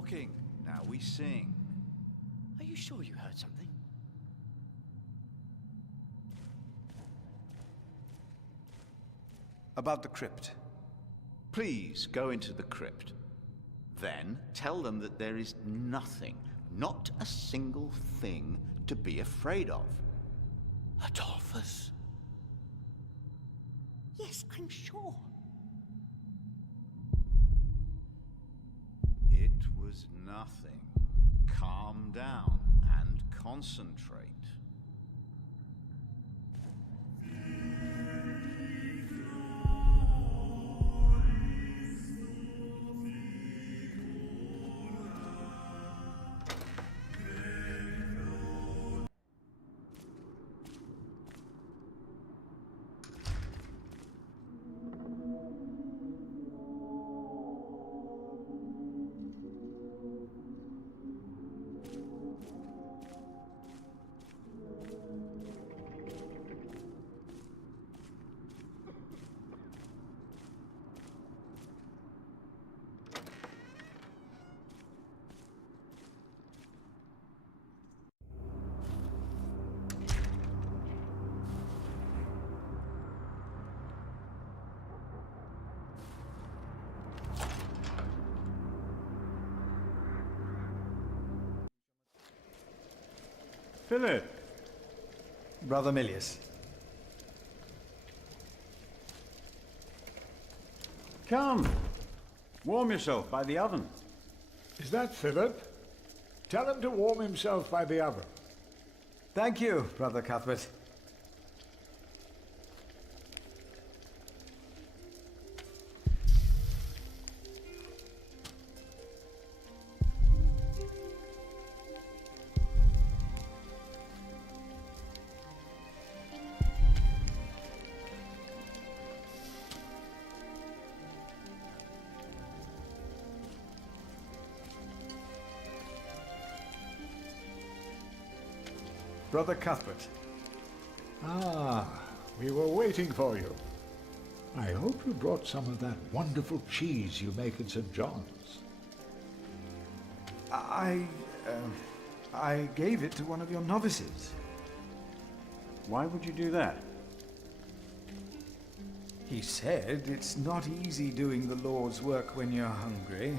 talking, now we sing. Are you sure you heard something? About the crypt. Please go into the crypt. Then tell them that there is nothing, not a single thing, to be afraid of. Adolphus? Yes, I'm sure. It was nothing. Calm down and concentrate. Philip! Brother Milius. Come! Warm yourself by the oven. Is that Philip? Tell him to warm himself by the oven. Thank you, Brother Cuthbert. Brother Cuthbert. Ah, we were waiting for you. I hope you brought some of that wonderful cheese you make at St. John's. I gave it to one of your novices. Why would you do that? He said it's not easy doing the Lord's work when you're hungry.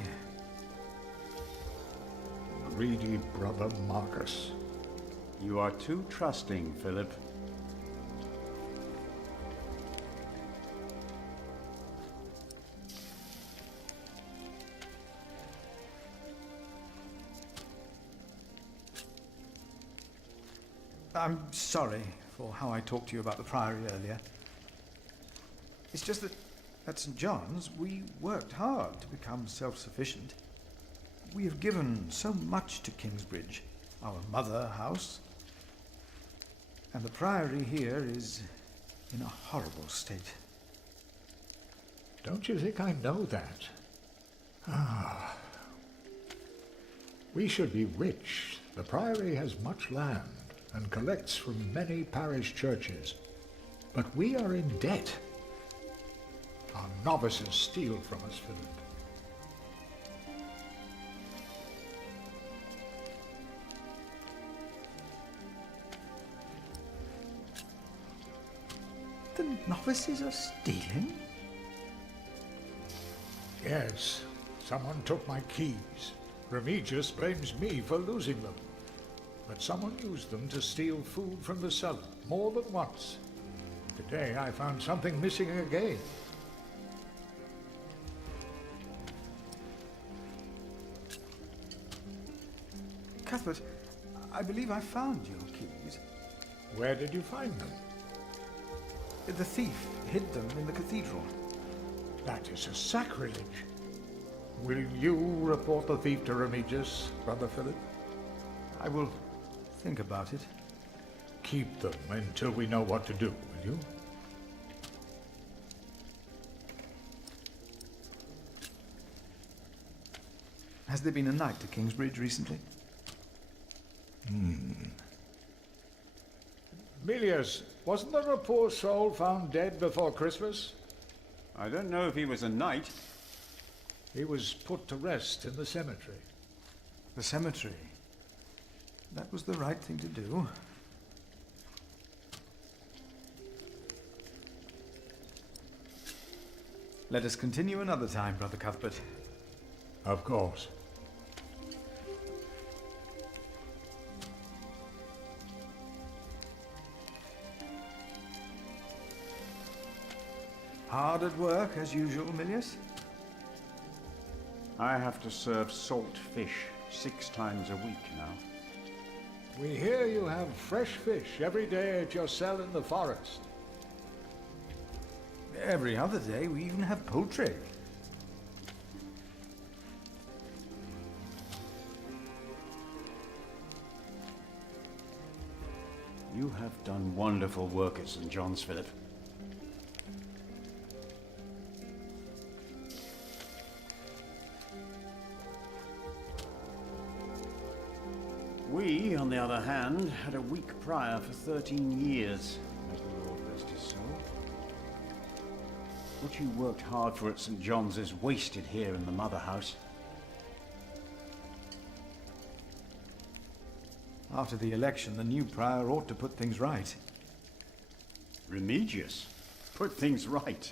Greedy brother Marcus. You are too trusting, Philip. I'm sorry for how I talked to you about the Priory earlier. It's just that at St. John's we worked hard to become self-sufficient. We have given so much to Kingsbridge, our mother house. And the Priory here is in a horrible state. Don't you think I know that? Ah. We should be rich. The Priory has much land and collects from many parish churches. But we are in debt. Our novices steal from us, Philip. The novices are stealing? Yes, someone took my keys. Remigius blames me for losing them. But someone used them to steal food from the cellar, more than once. Today I found something missing again. Cuthbert, I believe I found your keys. Where did you find them? The thief hid them in the cathedral. That is a sacrilege. Will you report the thief to Remigius, Brother Philip? I will think about it. Keep them until we know what to do, will you? Has there been a night to Kingsbridge recently? Milius, wasn't there a poor soul found dead before Christmas? I don't know if he was a knight. He was put to rest in the cemetery. The cemetery. That was the right thing to do. Let us continue another time, Brother Cuthbert. Of course. Hard at work, as usual, Milius? I have to serve salt fish 6 times a week now. We hear you have fresh fish every day at your cell in the forest. Every other day, we even have poultry. You have done wonderful work at St. John's, Philip. We, on the other hand, had a weak prior for 13 years. May the Lord rest his soul. What you worked hard for at St. John's is wasted here in the mother house. After the election, the new prior ought to put things right. Remigius? Put things right.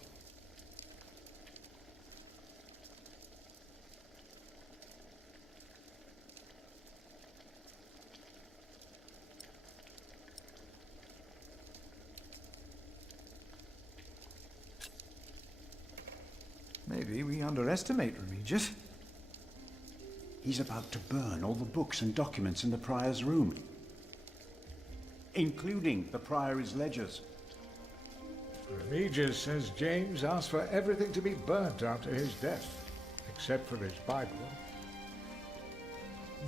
Maybe we underestimate Remigius. He's about to burn all the books and documents in the prior's room, including the priory's ledgers. Remigius says James asked for everything to be burnt after his death, except for his Bible.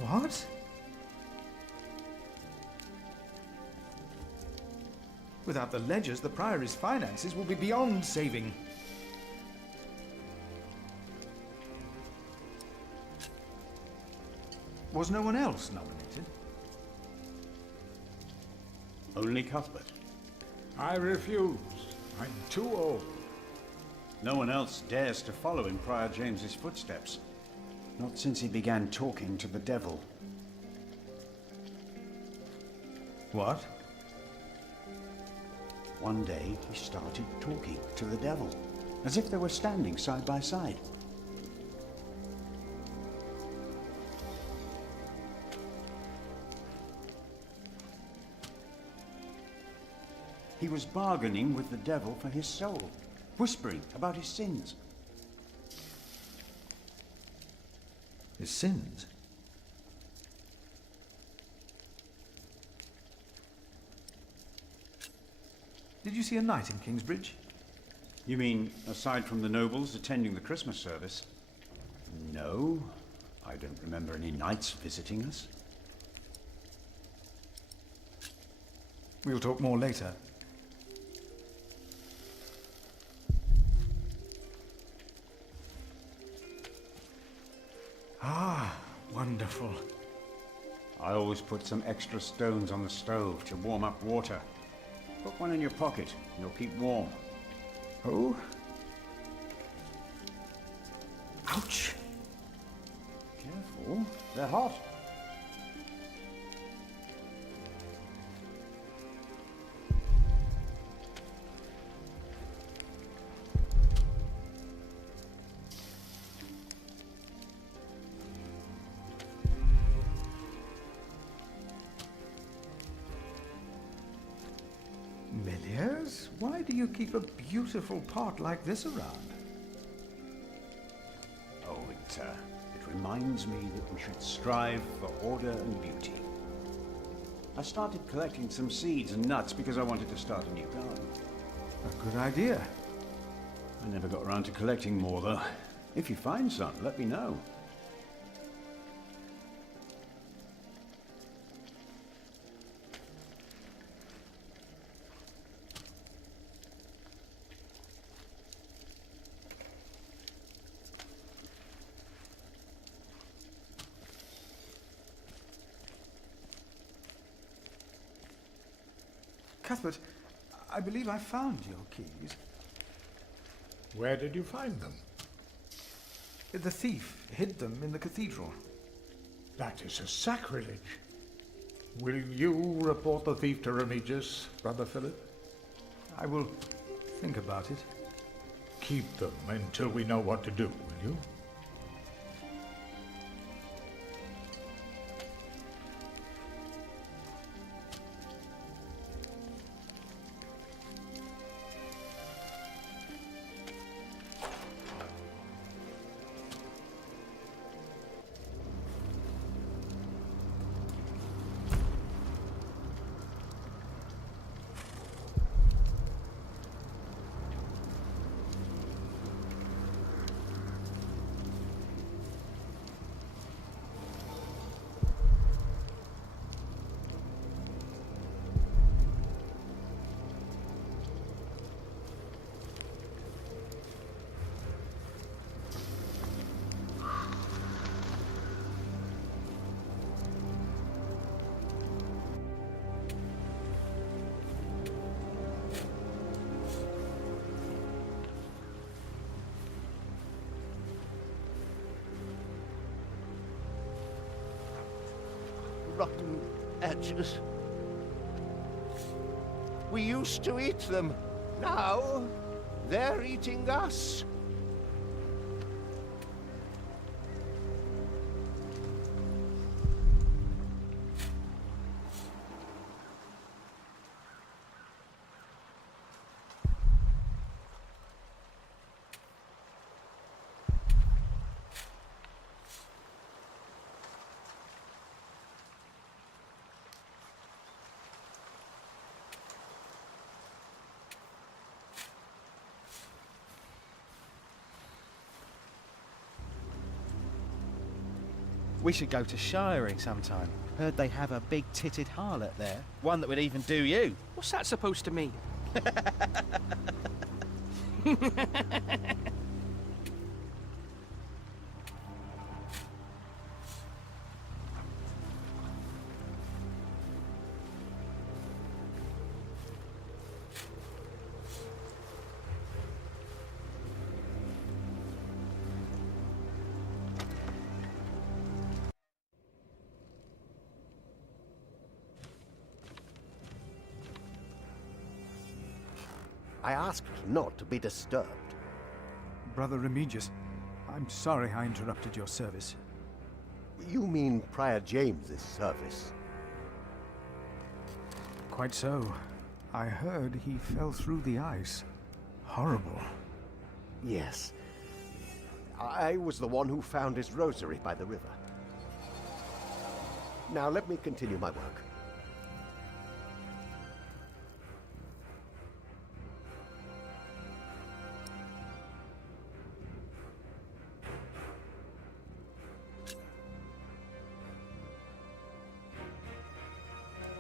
What? Without the ledgers, the priory's finances will be beyond saving. Was no one else nominated? Only Cuthbert. I refuse. I'm too old. No one else dares to follow in Prior James's footsteps. Not since he began talking to the devil. What? One day he started talking to the devil, as if they were standing side by side. He was bargaining with the devil for his soul, whispering about his sins. His sins? Did you see a knight in Kingsbridge? You mean, aside from the nobles attending the Christmas service? No, I don't remember any knights visiting us. We'll talk more later. Ah, wonderful. I always put some extra stones on the stove to warm up water. Put one in your pocket, and you'll keep warm. Oh? Ouch! Careful, they're hot. Milius, why do you keep a beautiful pot like this around? Oh, it reminds me that we should strive for order and beauty. I started collecting some seeds and nuts because I wanted to start a new garden. A good idea. I never got around to collecting more, though. If you find some, let me know. Cuthbert, I believe I found your keys. Where did you find them? The thief hid them in the cathedral. That is a sacrilege. Will you report the thief to Remigius, Brother Philip? I will think about it. Keep them until we know what to do, will you? Rotten edges. We used to eat them. Now, they're eating us. We should go to shiring sometime. Heard they have a big-titted harlot there. One that would even do you. What's that supposed to mean? I asked not to be disturbed. Brother Remigius, I'm sorry I interrupted your service. You mean Prior James's service? Quite so. I heard he fell through the ice. Horrible. Yes. I was the one who found his rosary by the river. Now let me continue my work.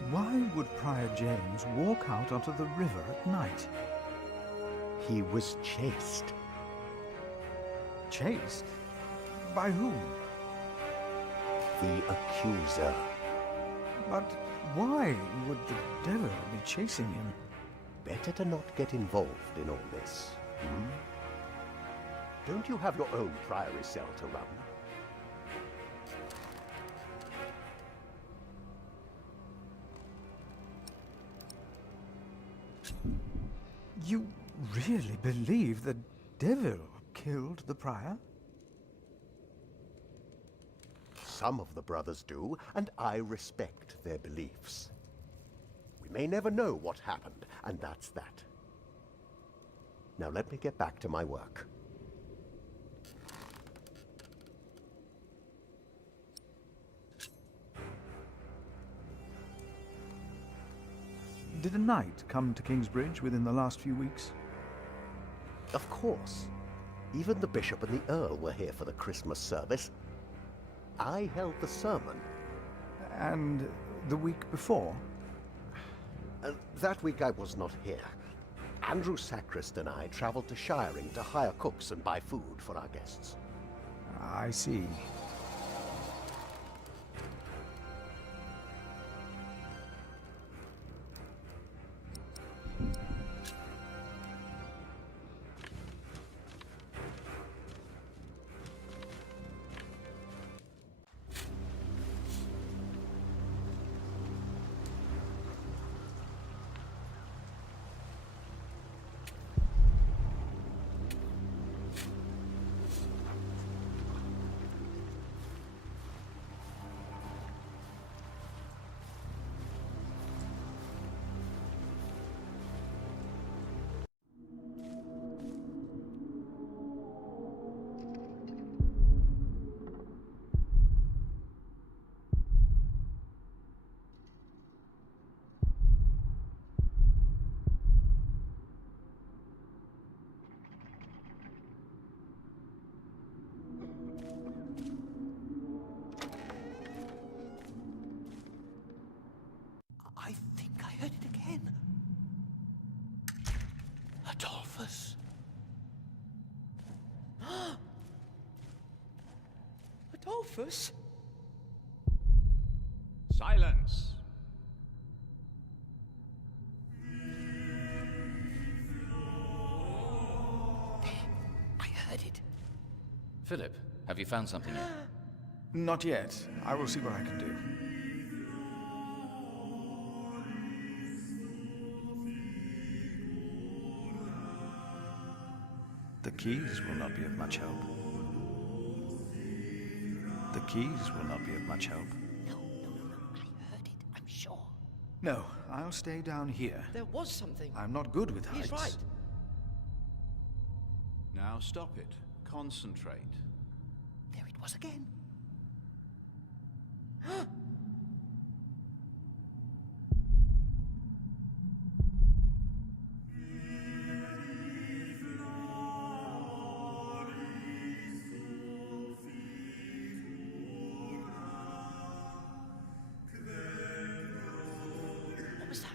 Why would Prior James walk out onto the river at night? He was chased. Chased? By whom? The accuser. But why would the devil be chasing him? Better to not get involved in all this. Don't you have your own priory cell to run? You really believe the devil killed the prior? Some of the brothers do, and I respect their beliefs. We may never know what happened, and that's that. Now let me get back to my work. Did a knight come to Kingsbridge within the last few weeks? Of course. Even the bishop and the earl were here for the Christmas service. I held the sermon. And the week before? That week I was not here. Andrew Sacrist and I traveled to Shiring to hire cooks and buy food for our guests. I see. Adolphus? Adolphus? Silence! I heard it. Philip, have you found something yet? Not yet. I will see what I can do. The keys will not be of much help. The keys will not be of much help. No. I heard it, I'm sure. No, I'll stay down here. There was something. I'm not good with heights. He's right. Now stop it. Concentrate. There it was again. What was that?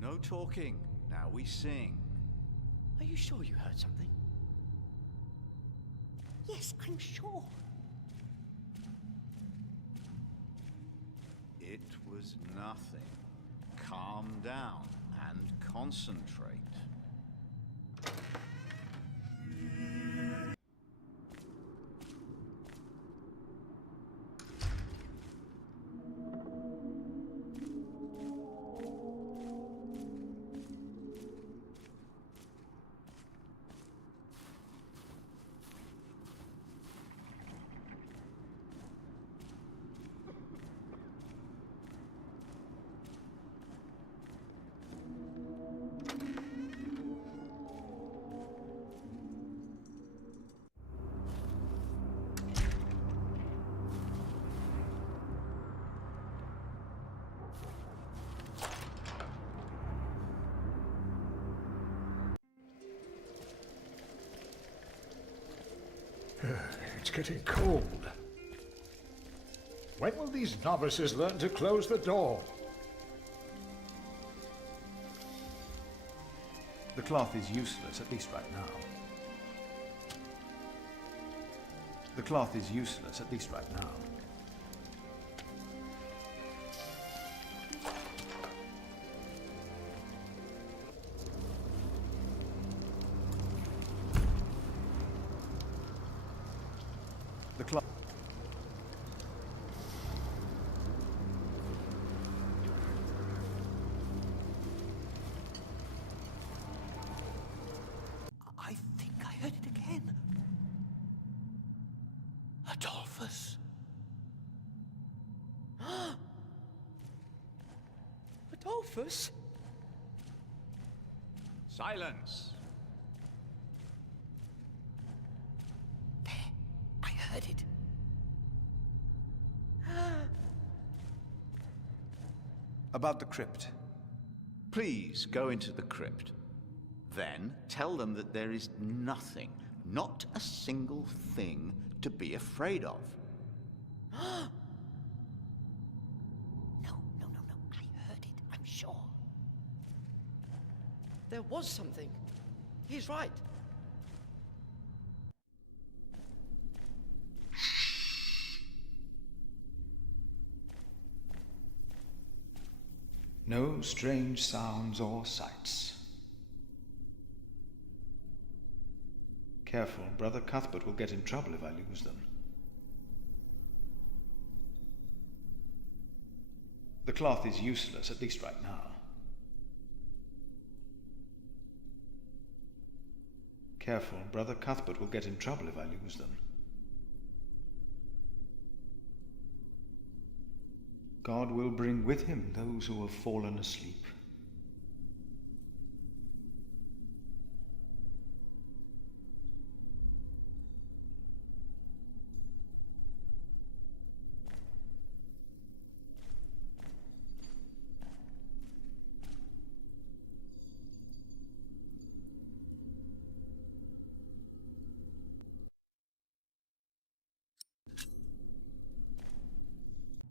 No talking. Now we sing. Are you sure you heard something? Yes, I'm sure. It was nothing. Calm down and concentrate. It's getting cold. When will these novices learn to close the door? The cloth is useless, at least right now. The cloth is useless, at least right now. The cloth. I think I heard it again. Adolphus? Adolphus? Silence! There, I heard it. About the crypt. Please go into the crypt. Then tell them that there is nothing, not a single thing to be afraid of. No. I heard it, I'm sure. There was something. He's right. No strange sounds or sights. Careful, Brother Cuthbert will get in trouble if I lose them. The cloth is useless, at least right now. Careful, Brother Cuthbert will get in trouble if I lose them. God will bring with him those who have fallen asleep.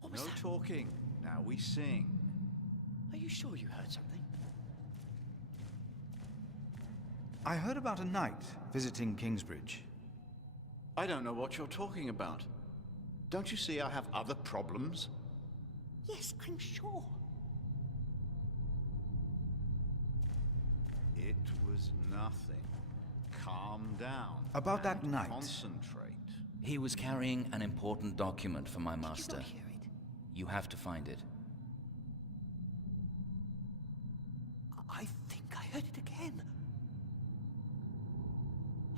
What was No that? talking. Now we sing. Are you sure you heard something? I heard about a knight visiting Kingsbridge. I don't know what you're talking about. Don't you see I have other problems? Yes, I'm sure. It was nothing. Calm down. About that and night. Concentrate. He was carrying an important document for my master. Did you not hear it? You have to find it. I think I heard it again.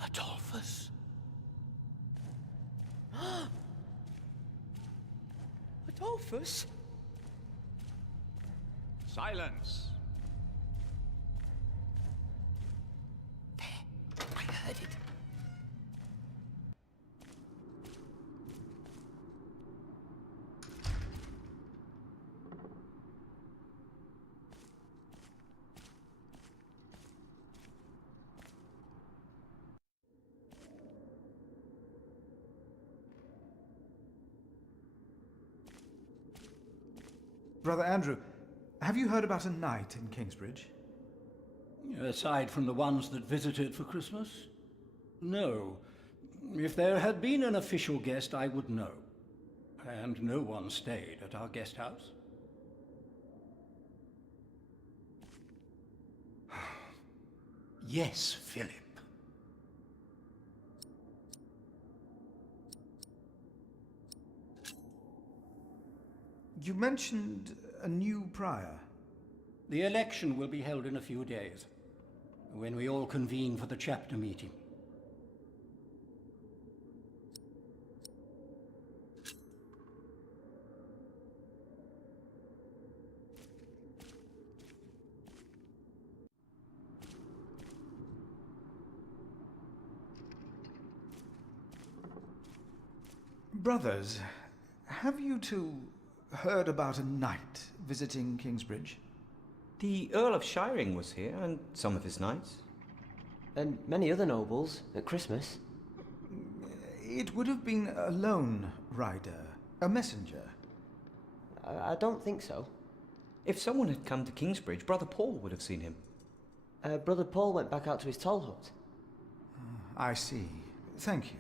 Adolphus. Adolphus? Silence! There, I heard it. Brother Andrew, have you heard about a knight in Kingsbridge? Aside from the ones that visited for Christmas? No. If there had been an official guest, I would know. And no one stayed at our guest house. Yes, Philip. You mentioned a new prior. The election will be held in a few days, when we all convene for the chapter meeting. Brothers, have you two heard about a knight visiting Kingsbridge? The Earl of Shiring was here, and some of his knights. And many other nobles at Christmas. It would have been a lone rider, a messenger. I don't think so. If someone had come to Kingsbridge, Brother Paul would have seen him. Brother Paul went back out to his toll hut. I see. Thank you.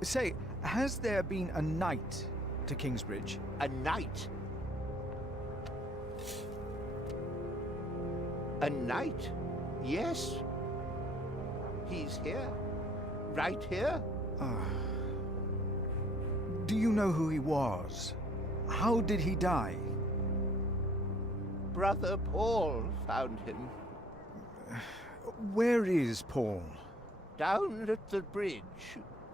Say, has there been a knight to Kingsbridge? A knight? A knight? Yes. He's here. Right here. Do you know who he was? How did he die? Brother Paul found him. Where is Paul? Down at the bridge.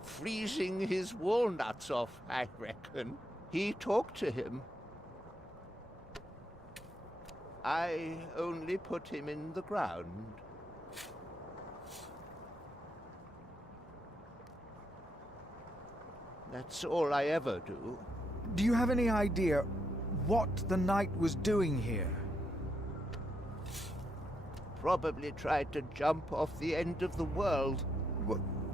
Freezing his walnuts off, I reckon. He talked to him. I only put him in the ground. That's all I ever do. Do you have any idea what the knight was doing here? Probably tried to jump off the end of the world.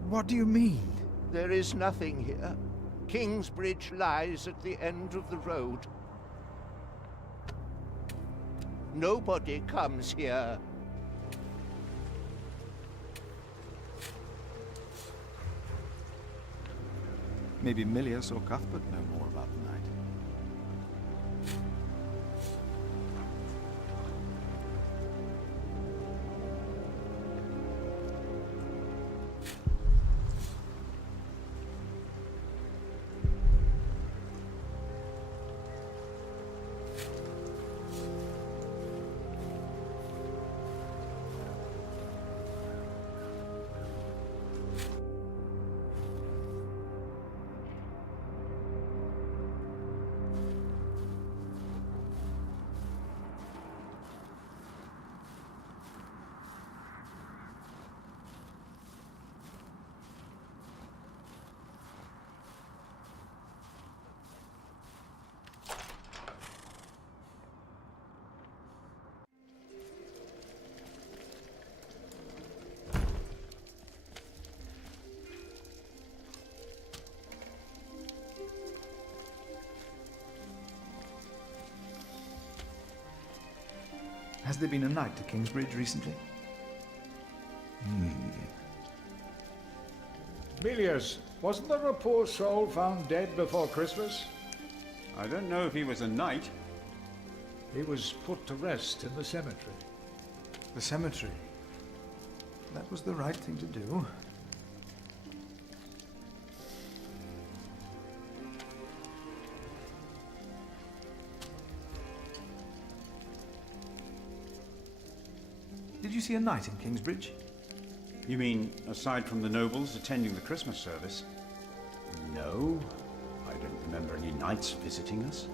What do you mean? There is nothing here. Kingsbridge lies at the end of the road. Nobody comes here. Maybe Milius or Cuthbert know more about the knight. Has there been a knight to Kingsbridge recently? Milius, wasn't there a poor soul found dead before Christmas? I don't know if he was a knight. He was put to rest in the cemetery. The cemetery. That was the right thing to do. Did you see a knight in Kingsbridge? You mean, aside from the nobles attending the Christmas service? No, I don't remember any knights visiting us.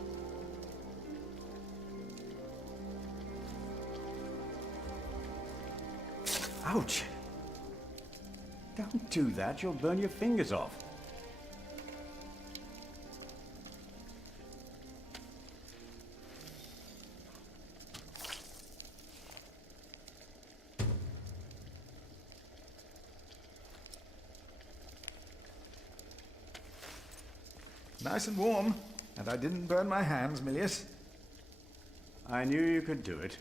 Ouch! Don't do that, you'll burn your fingers off. Nice and warm, and I didn't burn my hands, Milius. I knew you could do it.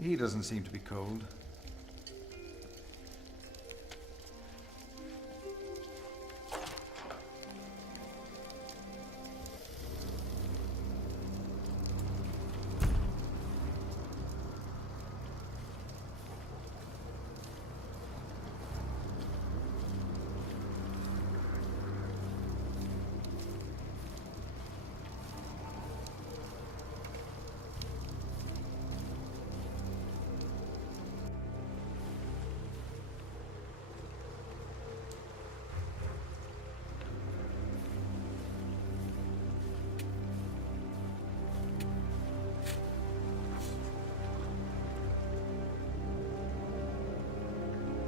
He doesn't seem to be cold.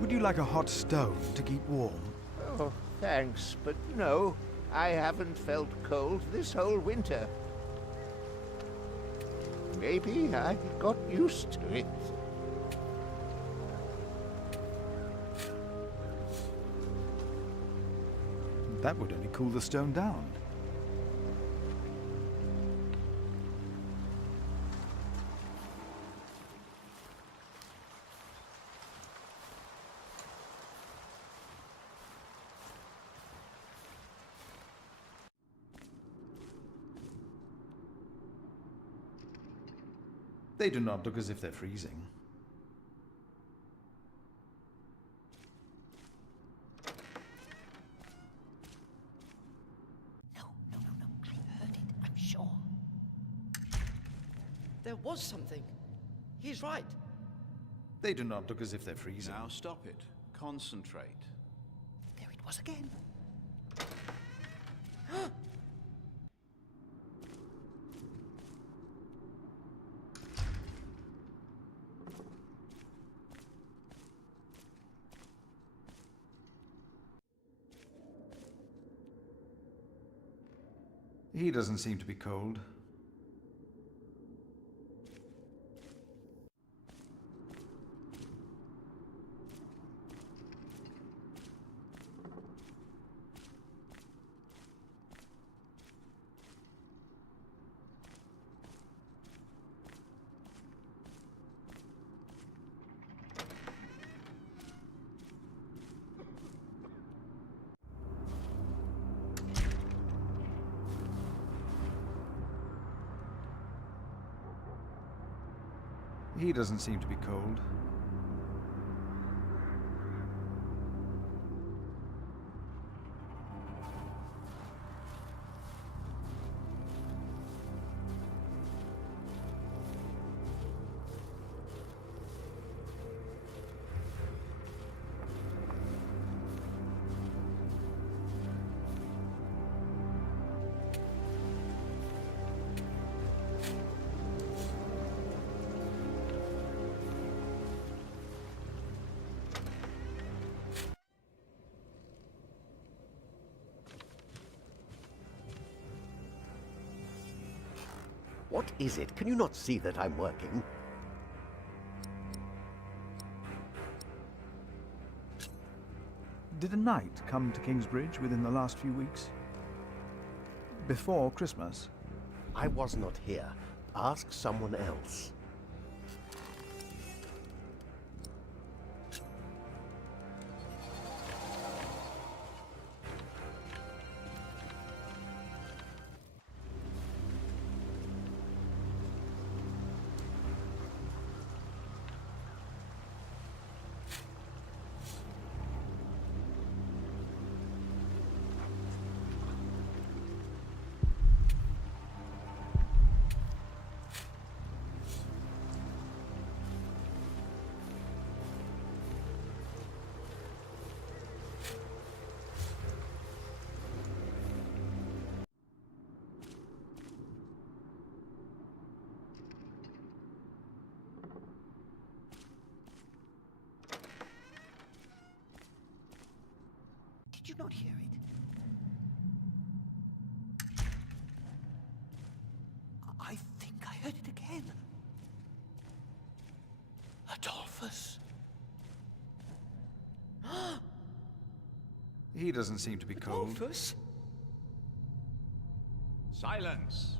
Would you like a hot stone to keep warm? Oh, thanks, but no. I haven't felt cold this whole winter. Maybe I got used to it. That would only cool the stone down. They do not look as if they're freezing. No. I heard it, I'm sure. There was something. He's right. They do not look as if they're freezing. Now stop it. Concentrate. There it was again. He doesn't seem to be cold. He doesn't seem to be cold. What is it? Can you not see that I'm working? Did a knight come to Kingsbridge within the last few weeks? Before Christmas? I was not here. Ask someone else. Did you not hear it? I think I heard it again. Adolphus. He doesn't seem to be cold. Adolphus? Silence!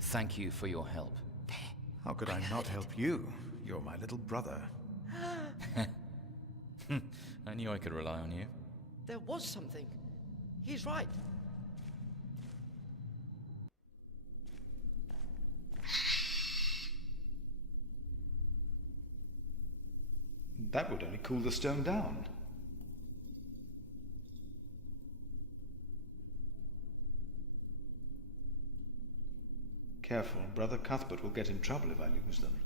Thank you for your help. How could I not help you? You're my little brother. I knew I could rely on you. There was something. He's right. That would only cool the stone down. Careful, Brother Cuthbert will get in trouble if I lose them.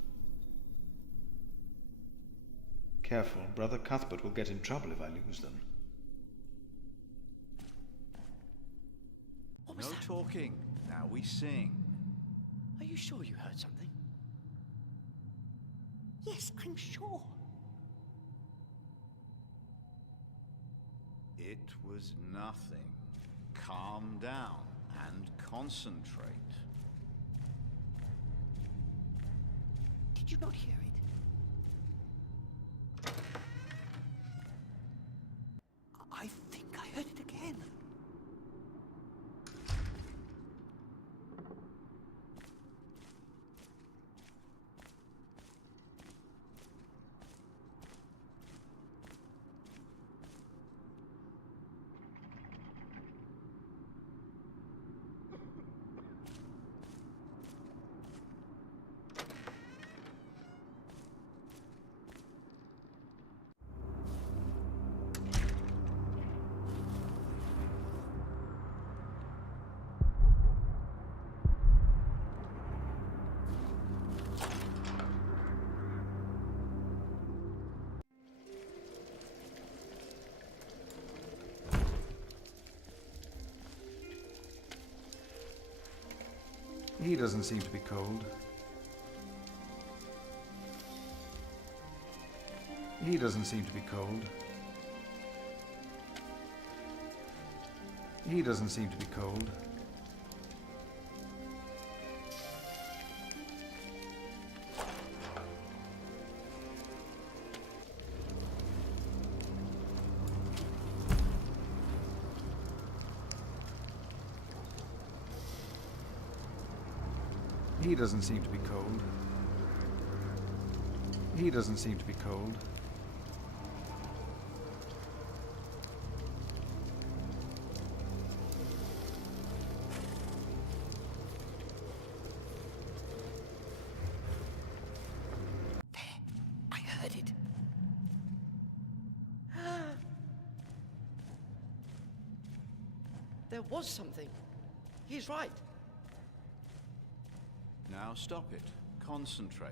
Careful, Brother Cuthbert will get in trouble if I lose them. What was No that? talking. Now we sing. Are you sure you heard something? Yes, I'm sure. It was nothing. Calm down and concentrate. Did you not hear it? I think I heard it again. He doesn't seem to be cold. He doesn't seem to be cold. He doesn't seem to be cold. He doesn't seem to be cold. He doesn't seem to be cold. I heard it. There was something. He's right. Now stop it. Concentrate.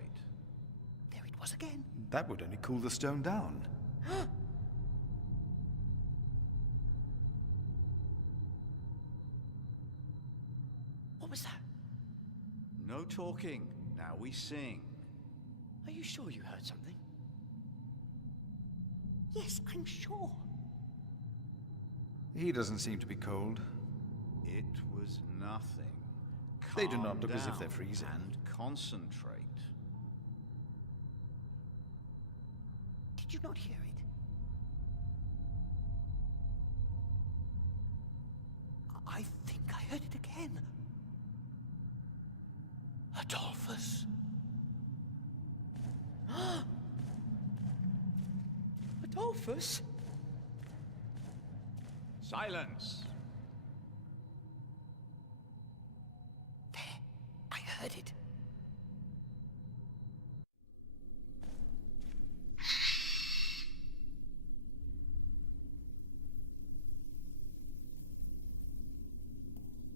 There it was again. That would only cool the stone down. What was that? No talking. Now we sing. Are you sure you heard something? Yes, I'm sure. He doesn't seem to be cold. It was nothing. They do Calm not look as if down they're freezing. And concentrate. Did you not hear it? I think I heard it again. Adolphus. Adolphus? Silence! There, I heard it.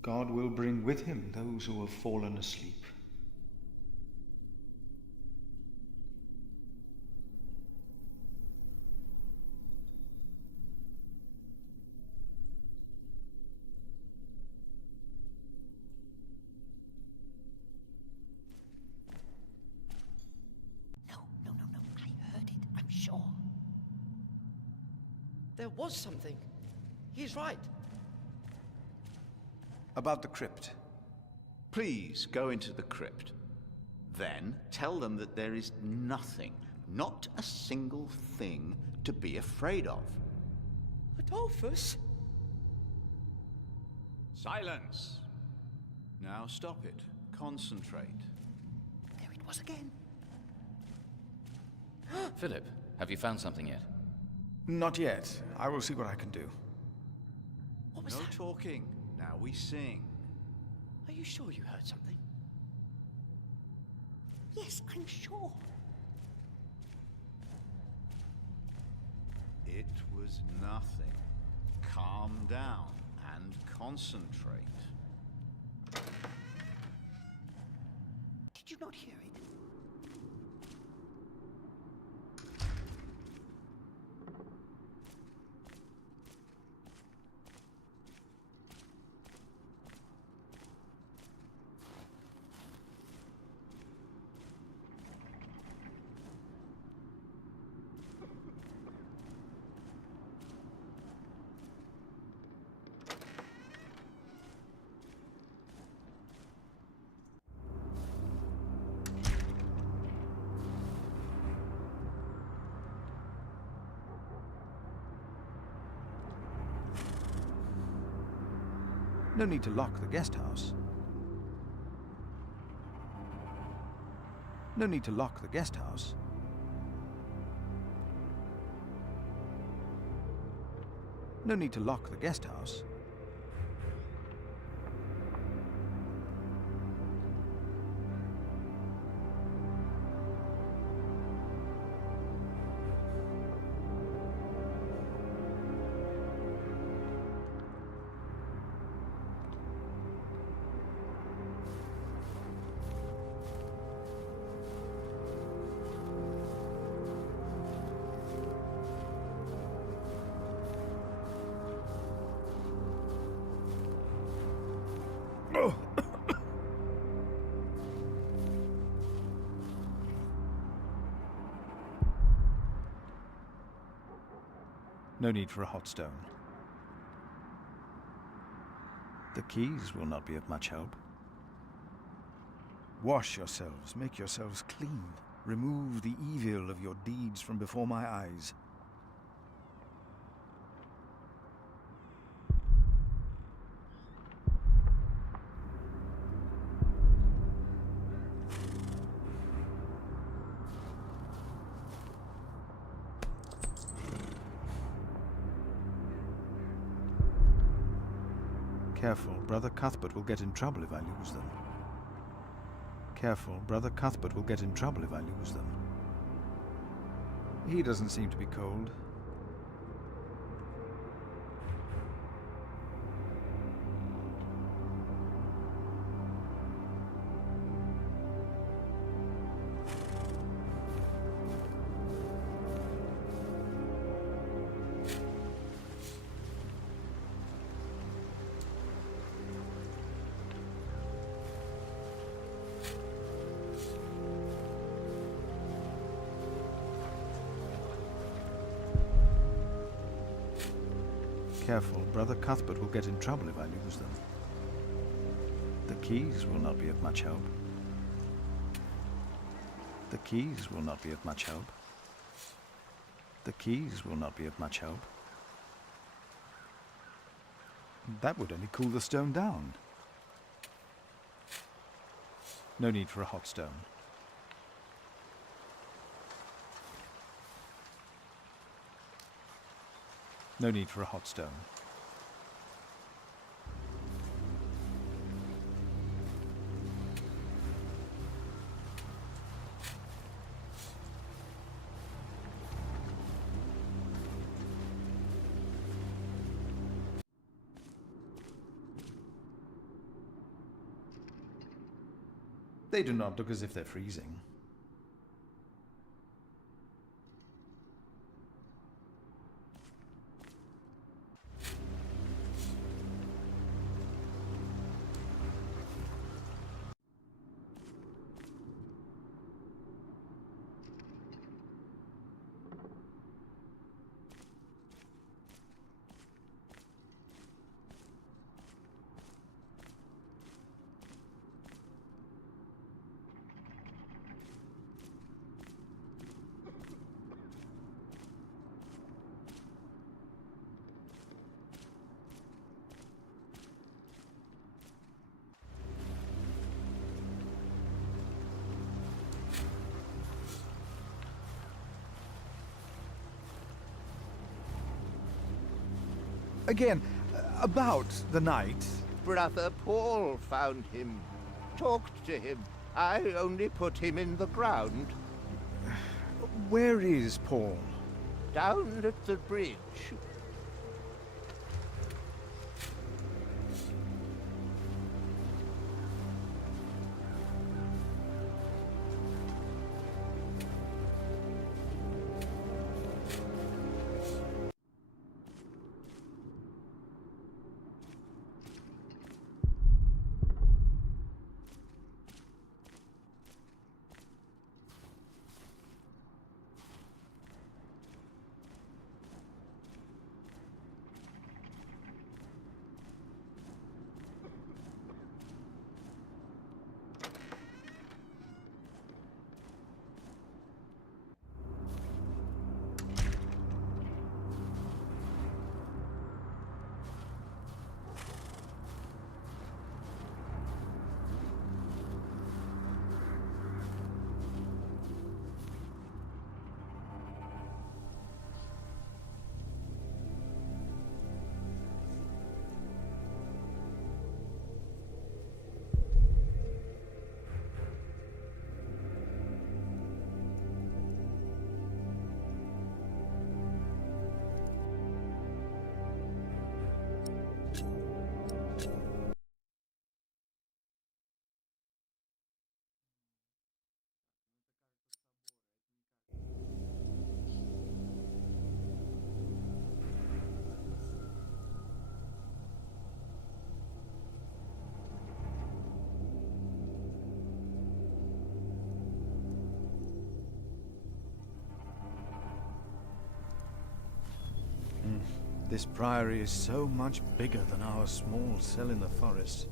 God will bring with him those who have fallen asleep. No, I heard it, I'm sure. There was something. He's right. About the crypt. Please go into the crypt. Then tell them that there is nothing, not a single thing, to be afraid of. Adolphus? Silence! Now stop it. Concentrate. There it was again. Philip, have you found something yet? Not yet. I will see what I can do. What was No that? talking. Now we sing. Are you sure you heard something? Yes, I'm sure. It was nothing. Calm down and concentrate. Did you not hear it? No need to lock the guest house. No need to lock the guest house. No need to lock the guest house. No need for a hot stone. The keys will not be of much help. Wash yourselves, make yourselves clean. Remove the evil of your deeds from before my eyes. Careful, Brother Cuthbert will get in trouble if I lose them. Careful, Brother Cuthbert will get in trouble if I lose them. He doesn't seem to be cold. Careful, Brother Cuthbert will get in trouble if I lose them. The keys will not be of much help. The keys will not be of much help. The keys will not be of much help. That would only cool the stone down. No need for a hot stone. No need for a hot stone. They do not look as if they're freezing. Again, about the night. Brother Paul found him. Talked to him. I only put him in the ground. Where is Paul? Down at the bridge. This priory is so much bigger than our small cell in the forest.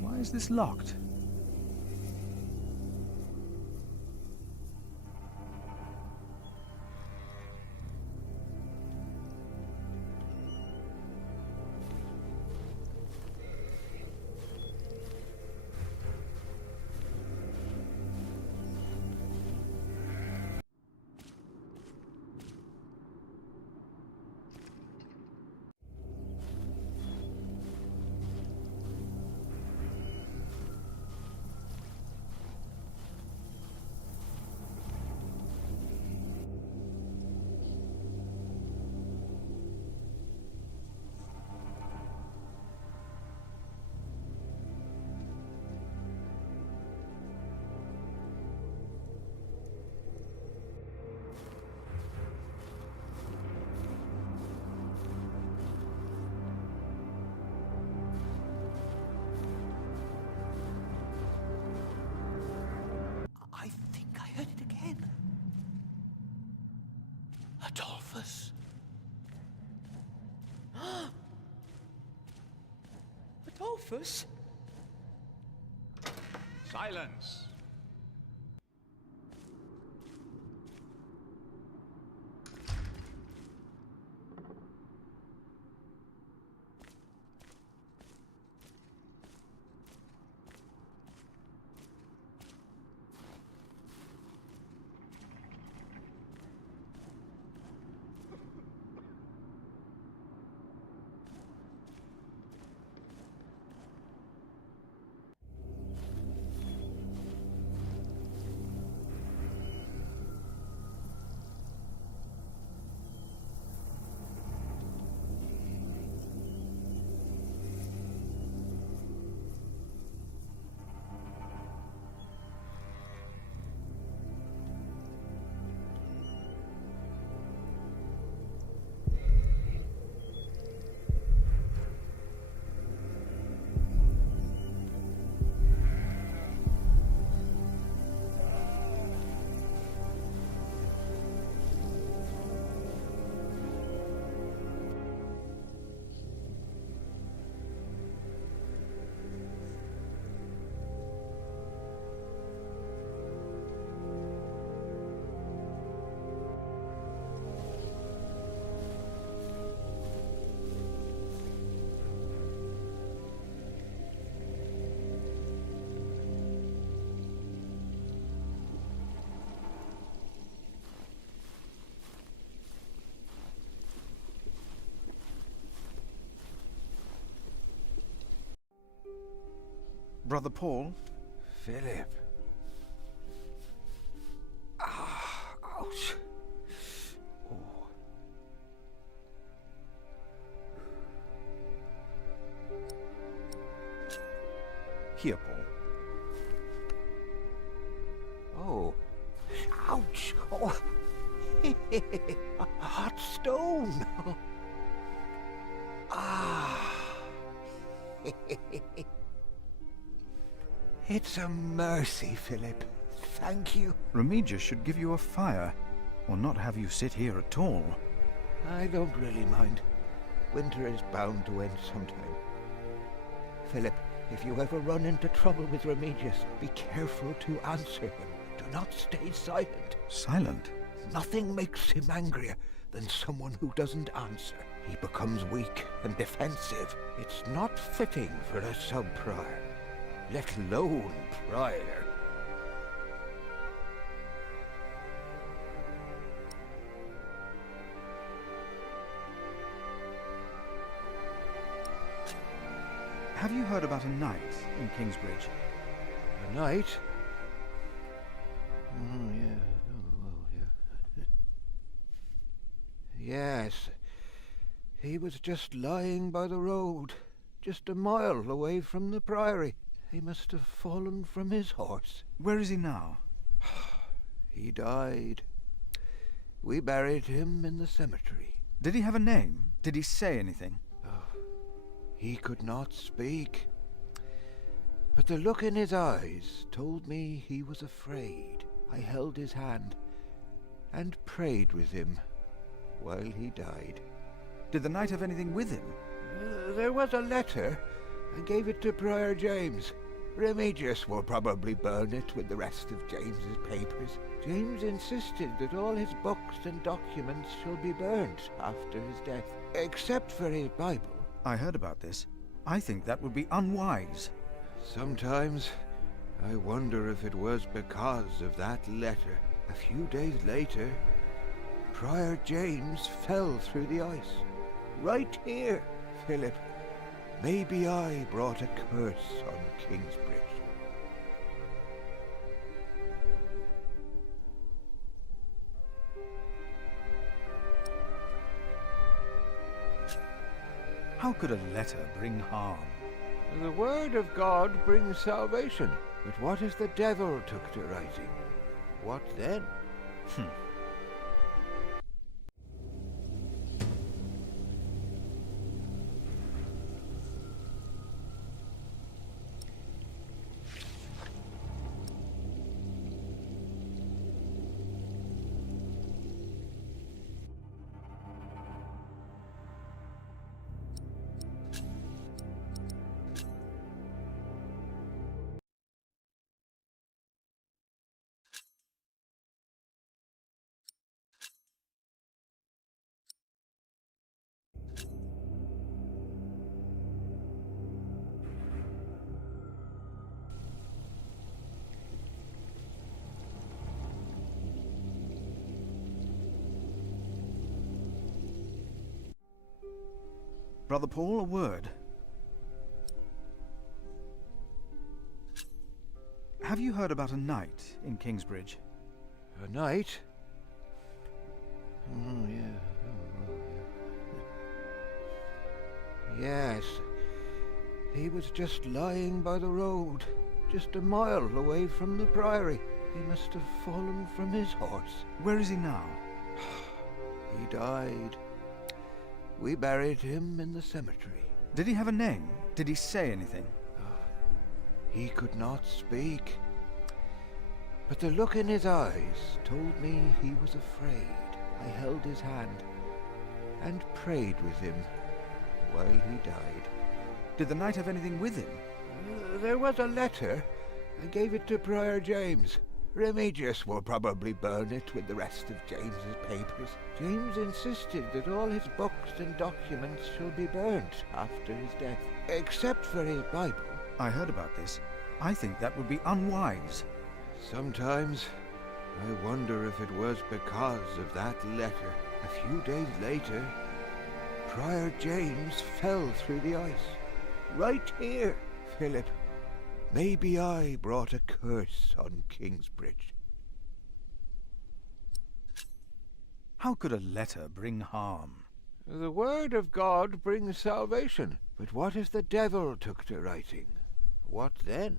Why is this locked? Adolphus. Adolphus? Silence! Brother Paul? Philip. Ah, ouch. Oh. Here, Paul. Oh. Ouch. Oh. A hot stone. Ah. It's a mercy, Philip. Thank you. Remigius should give you a fire, or not have you sit here at all. I don't really mind. Winter is bound to end sometime. Philip, if you ever run into trouble with Remigius, be careful to answer him. Do not stay silent. Silent? Nothing makes him angrier than someone who doesn't answer. He becomes weak and defensive. It's not fitting for a sub-prior, let alone prior. Have you heard about a knight in Kingsbridge? A knight? Oh, yeah. Oh, yeah. Yes. He was just lying by the road, just a mile away from the priory. He must have fallen from his horse. Where is he now? He died. We buried him in the cemetery. Did he have a name? Did he say anything? He could not speak. But the look in his eyes told me he was afraid. I held his hand and prayed with him while he died. Did the knight have anything with him? There was a letter. I gave it to Prior James. Remigius will probably burn it with the rest of James's papers. James insisted that all his books and documents shall be burnt after his death, except for his Bible. I heard about this. I think that would be unwise. Sometimes I wonder if it was because of that letter. A few days later, Prior James fell through the ice. Right here, Philip. Maybe I brought a curse on Kingsbridge. How could a letter bring harm? The word of God brings salvation. But what if the devil took to writing? What then? Brother Paul, a word. Have you heard about a knight in Kingsbridge? A knight? Oh, yeah. Oh, yeah. Yes. He was just lying by the road, just a mile away from the priory. He must have fallen from his horse. Where is he now? He died. We buried him in the cemetery. Did he have a name? Did he say anything? He could not speak. But the look in his eyes told me he was afraid. I held his hand and prayed with him while he died. Did the knight have anything with him? There was a letter. I gave it to Prior James. Remigius will probably burn it with the rest of James's papers. James insisted that all his books and documents shall be burnt after his death, except for his Bible. I heard about this. I think that would be unwise. Sometimes I wonder if it was because of that letter. A few days later, Prior James fell through the ice. Right here, Philip. Maybe I brought a curse on Kingsbridge. How could a letter bring harm? The word of God brings salvation. But what if the devil took to writing? What then?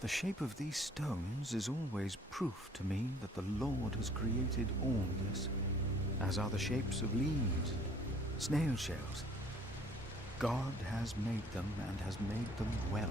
The shape of these stones is always proof to me that the Lord has created all this, as are the shapes of leaves and snail shells. God has made them and has made them well.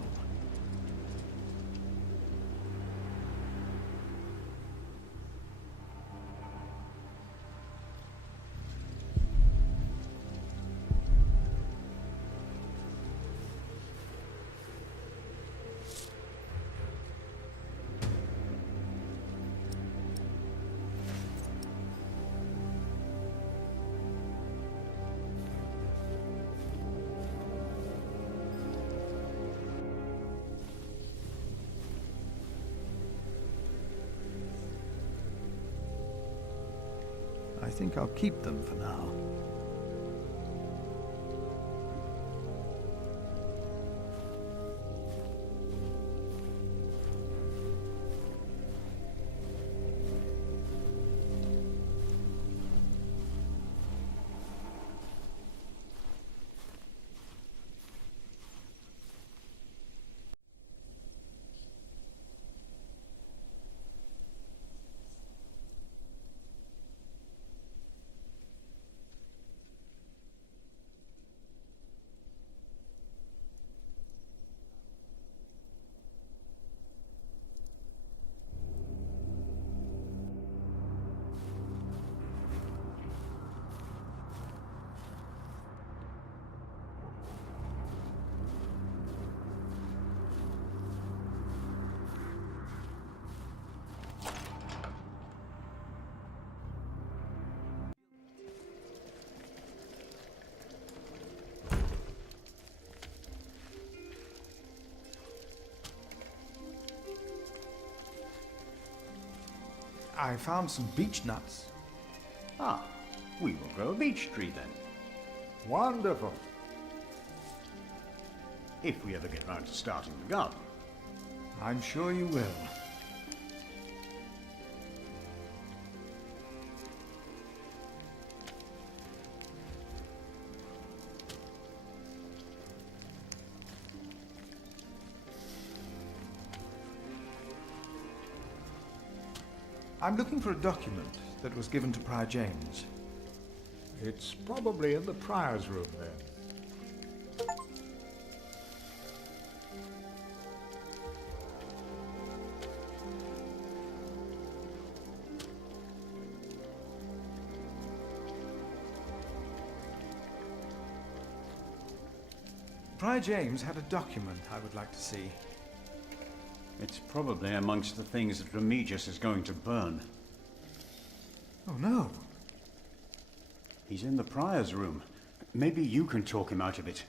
I think I'll keep them for now. I found some beech nuts. Ah, we will grow a beech tree then. Wonderful. If we ever get round to starting the garden. I'm sure you will. I'm looking for a document that was given to Prior James. It's probably in the prior's room then. Prior James had a document I would like to see. It's probably amongst the things that Remigius is going to burn. Oh no. He's in the prior's room. Maybe you can talk him out of it.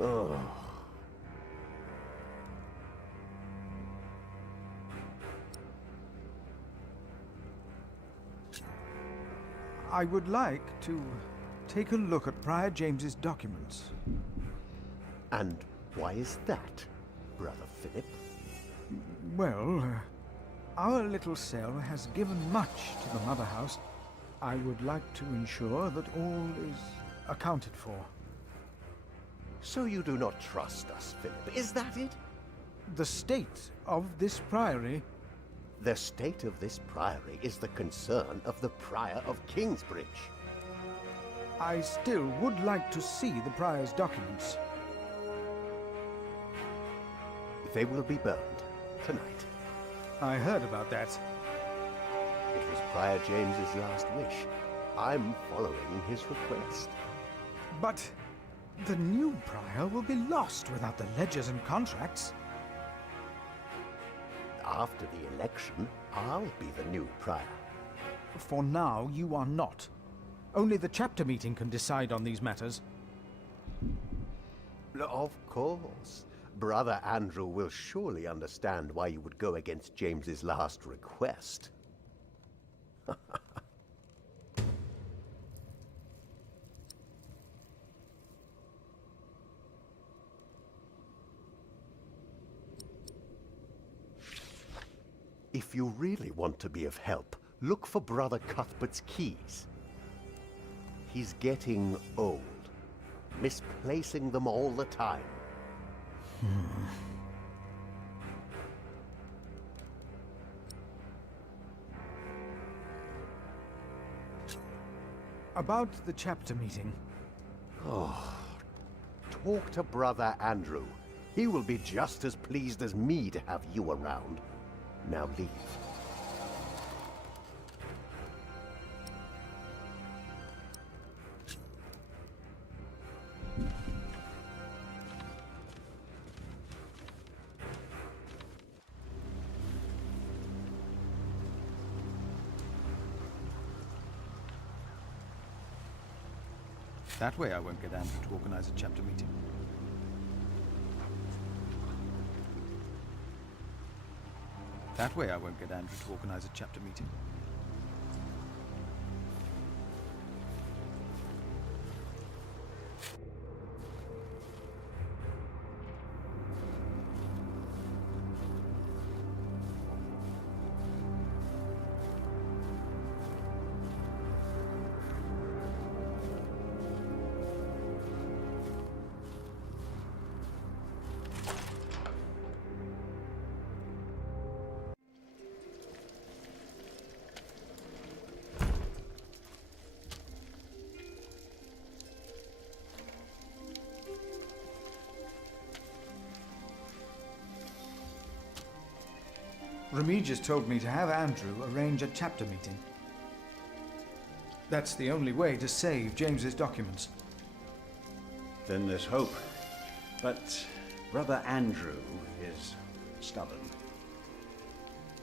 Oh. I would like to take a look at Prior James's documents. And why is that, Brother Philip? Well, our little cell has given much to the Mother House. I would like to ensure that all is accounted for. So you do not trust us, Philip, is that it? The state of this priory... The state of this priory is the concern of the Prior of Kingsbridge. I still would like to see the prior's documents. They will be burned tonight. I heard about that. It was Prior James's last wish. I'm following his request. But the new prior will be lost without the ledgers and contracts. After the election, I'll be the new prior. For now, you are not. Only the chapter meeting can decide on these matters. Of course. Brother Andrew will surely understand why you would go against James's last request. If you really want to be of help, look for Brother Cuthbert's keys. He's getting old, misplacing them all the time. About the chapter meeting. Oh, talk to Brother Andrew. He will be just as pleased as me to have you around. Now leave. That way I won't get Andrew to organize a chapter meeting. That way I won't get Andrew to organize a chapter meeting. Remigius told me to have Andrew arrange a chapter meeting. That's the only way to save James's documents. Then there's hope. But Brother Andrew is stubborn.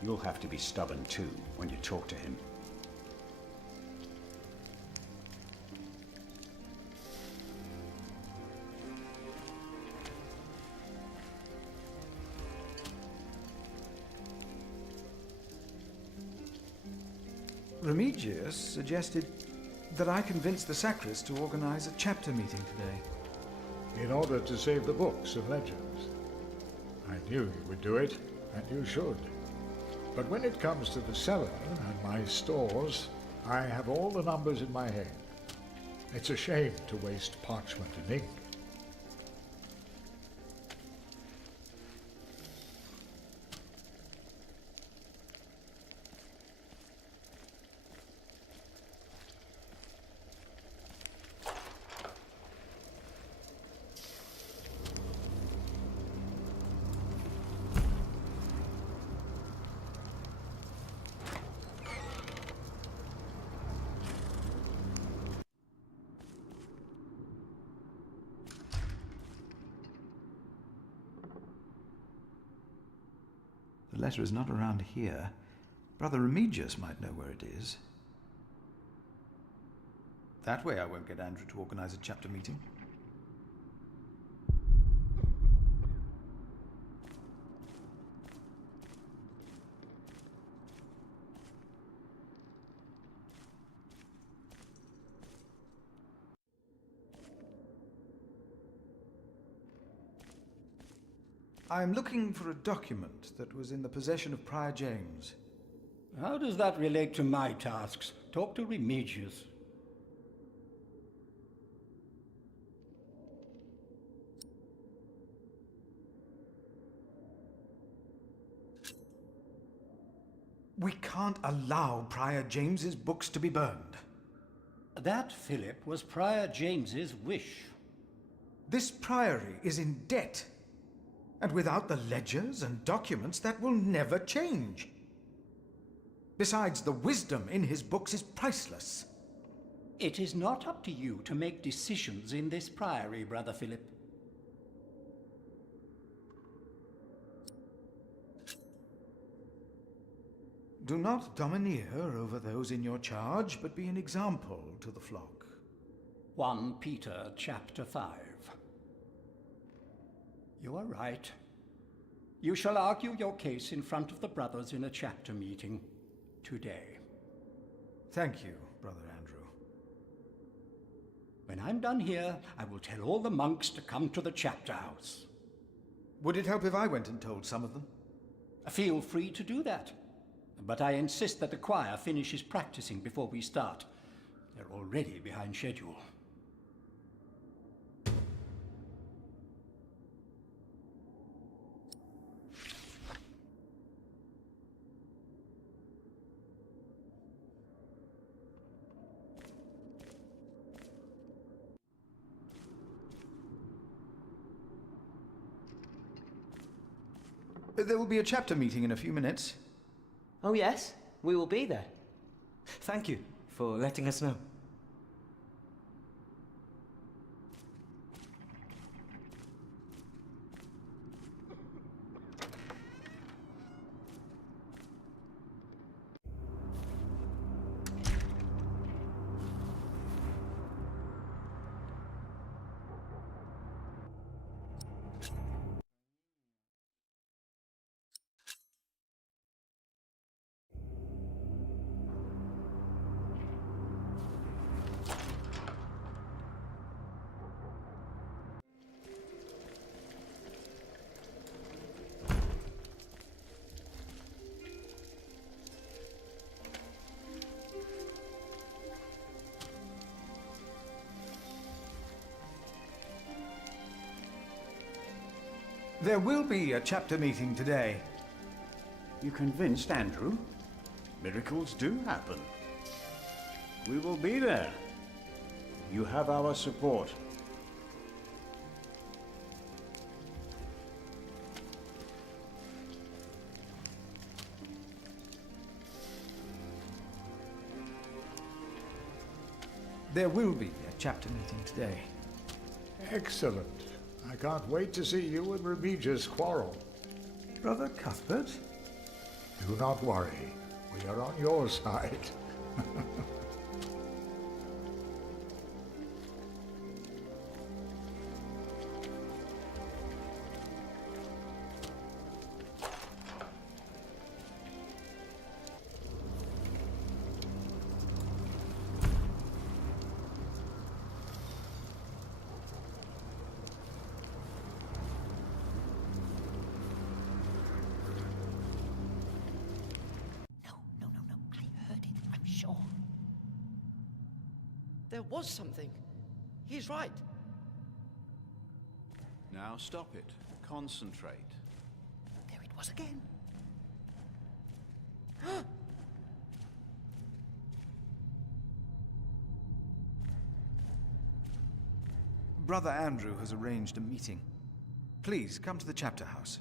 You'll have to be stubborn too when you talk to him. Remigius suggested that I convince the sacrist to organize a chapter meeting today. In order to save the books and legends. I knew you would do it, and you should. But when it comes to the cellar and my stores, I have all the numbers in my head. It's a shame to waste parchment and ink. The letter is not around here. Brother Remigius might know where it is. That way I won't get Andrew to organize a chapter meeting. I'm looking for a document that was in the possession of Prior James. How does that relate to my tasks? Talk to Remigius. We can't allow Prior James's books to be burned. That, Philip, was Prior James's wish. This priory is in debt. And without the ledgers and documents, that will never change. Besides, the wisdom in his books is priceless. It is not up to you to make decisions in this priory, Brother Philip. Do not domineer over those in your charge, but be an example to the flock. 1 Peter chapter 5. You are right. You shall argue your case in front of the brothers in a chapter meeting today. Thank you, Brother Andrew. When I'm done here, I will tell all the monks to come to the chapter house. Would it help if I went and told some of them? Feel free to do that. But I insist that the choir finishes practicing before we start. They're already behind schedule. There will be a chapter meeting in a few minutes. Oh yes, we will be there. Thank you for letting us know. There will be a chapter meeting today. You convinced Andrew? Miracles do happen. We will be there. You have our support. There will be a chapter meeting today. Excellent. I can't wait to see you and Remigius quarrel. Brother Cuthbert? Do not worry. We are on your side. There was something. He's right. Now stop it. Concentrate. There it was again. Brother Andrew has arranged a meeting. Please, come to the chapter house.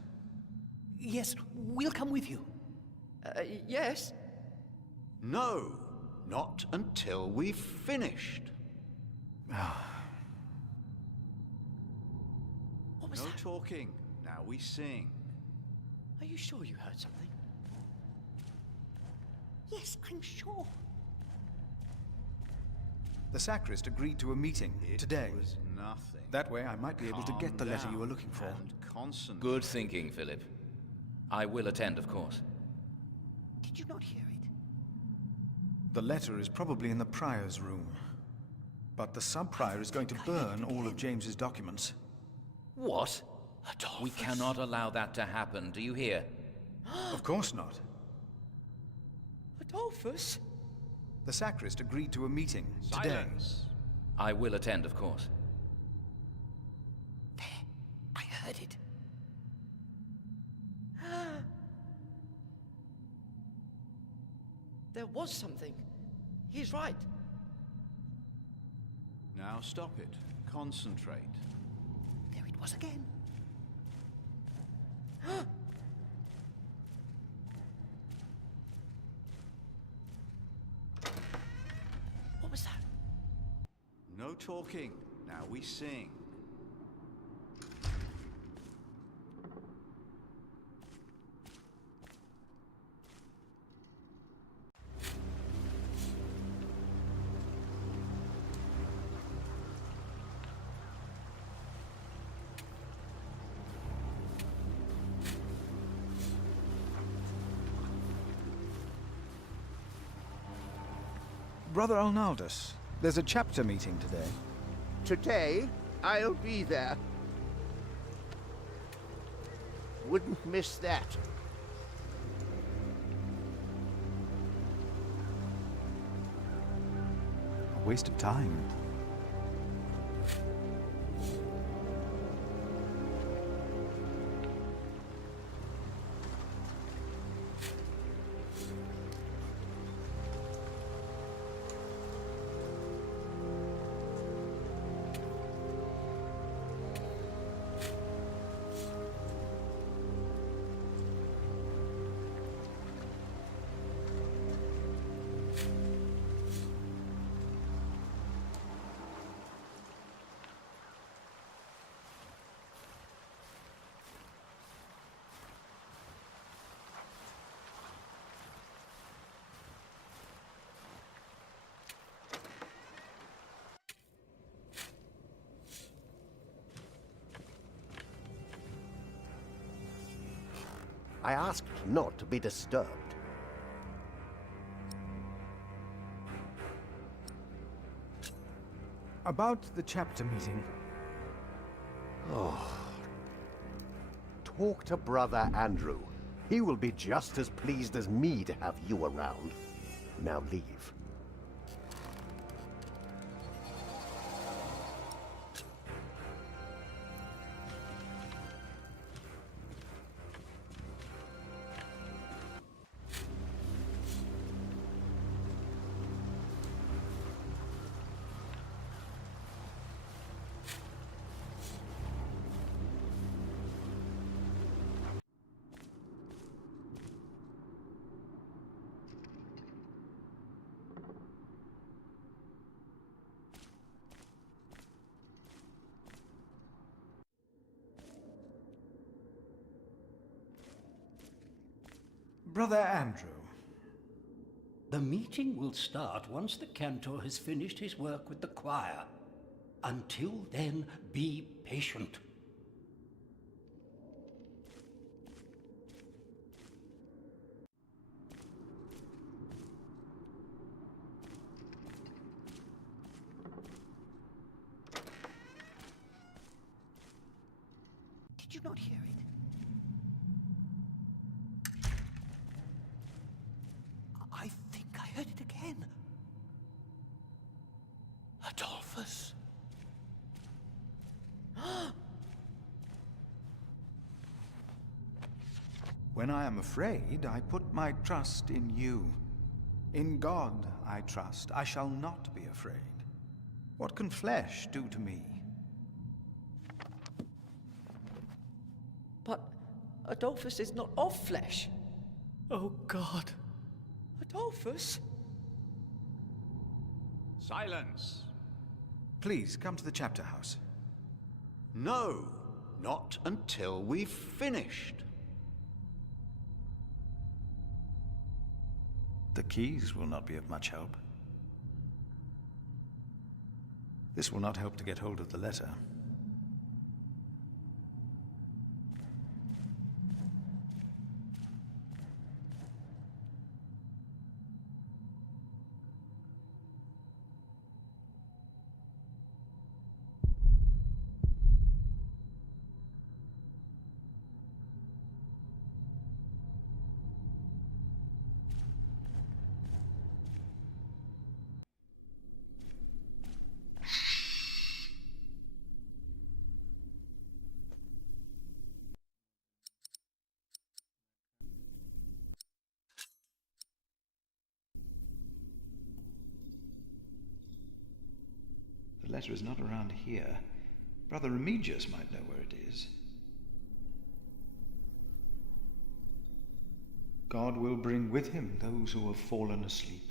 Yes, we'll come with you. Yes. No, not until we've finished. What was No that? talking. Now we sing. Are you sure you heard something? Yes, I'm sure. The sacrist agreed to a meeting today. It was nothing. That way I might be able to get the letter you were looking for. And concentrate. Good thinking, Philip. I will attend, of course. Did you not hear it? The letter is probably in the prior's room. But the sub-prior is going to burn all of James's documents. What? Adolphus. We cannot allow that to happen, do you hear? Of course not. Adolphus? The sacrist agreed to a meeting today. Silence. I will attend, of course. There, I heard it. There was something. He's right. Now stop it. Concentrate. There it was again. What was that? No talking. Now we sing. Brother Arnaldus, there's a chapter meeting today. Today, I'll be there. Wouldn't miss that. A waste of time. I asked not to be disturbed. About the chapter meeting. Oh. Talk to Brother Andrew. He will be just as pleased as me to have you around. Now leave. Brother Andrew. The meeting will start once the cantor has finished his work with the choir. Until then, be patient. Did you not hear it? I think I heard it again. Adolphus. When I am afraid, I put my trust in you. In God I trust. I shall not be afraid. What can flesh do to me? But Adolphus is not of flesh. Oh, God. Adolphus? Silence! Please, come to the chapter house. No, not until we've finished. The keys will not be of much help. This will not help to get hold of the letter. The letter is not around here. Brother Remigius might know where it is. God will bring with him those who have fallen asleep.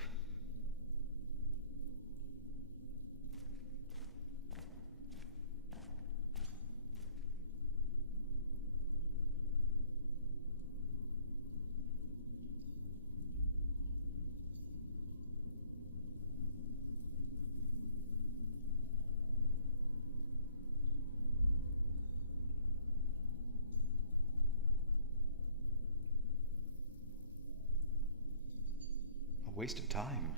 A waste of time.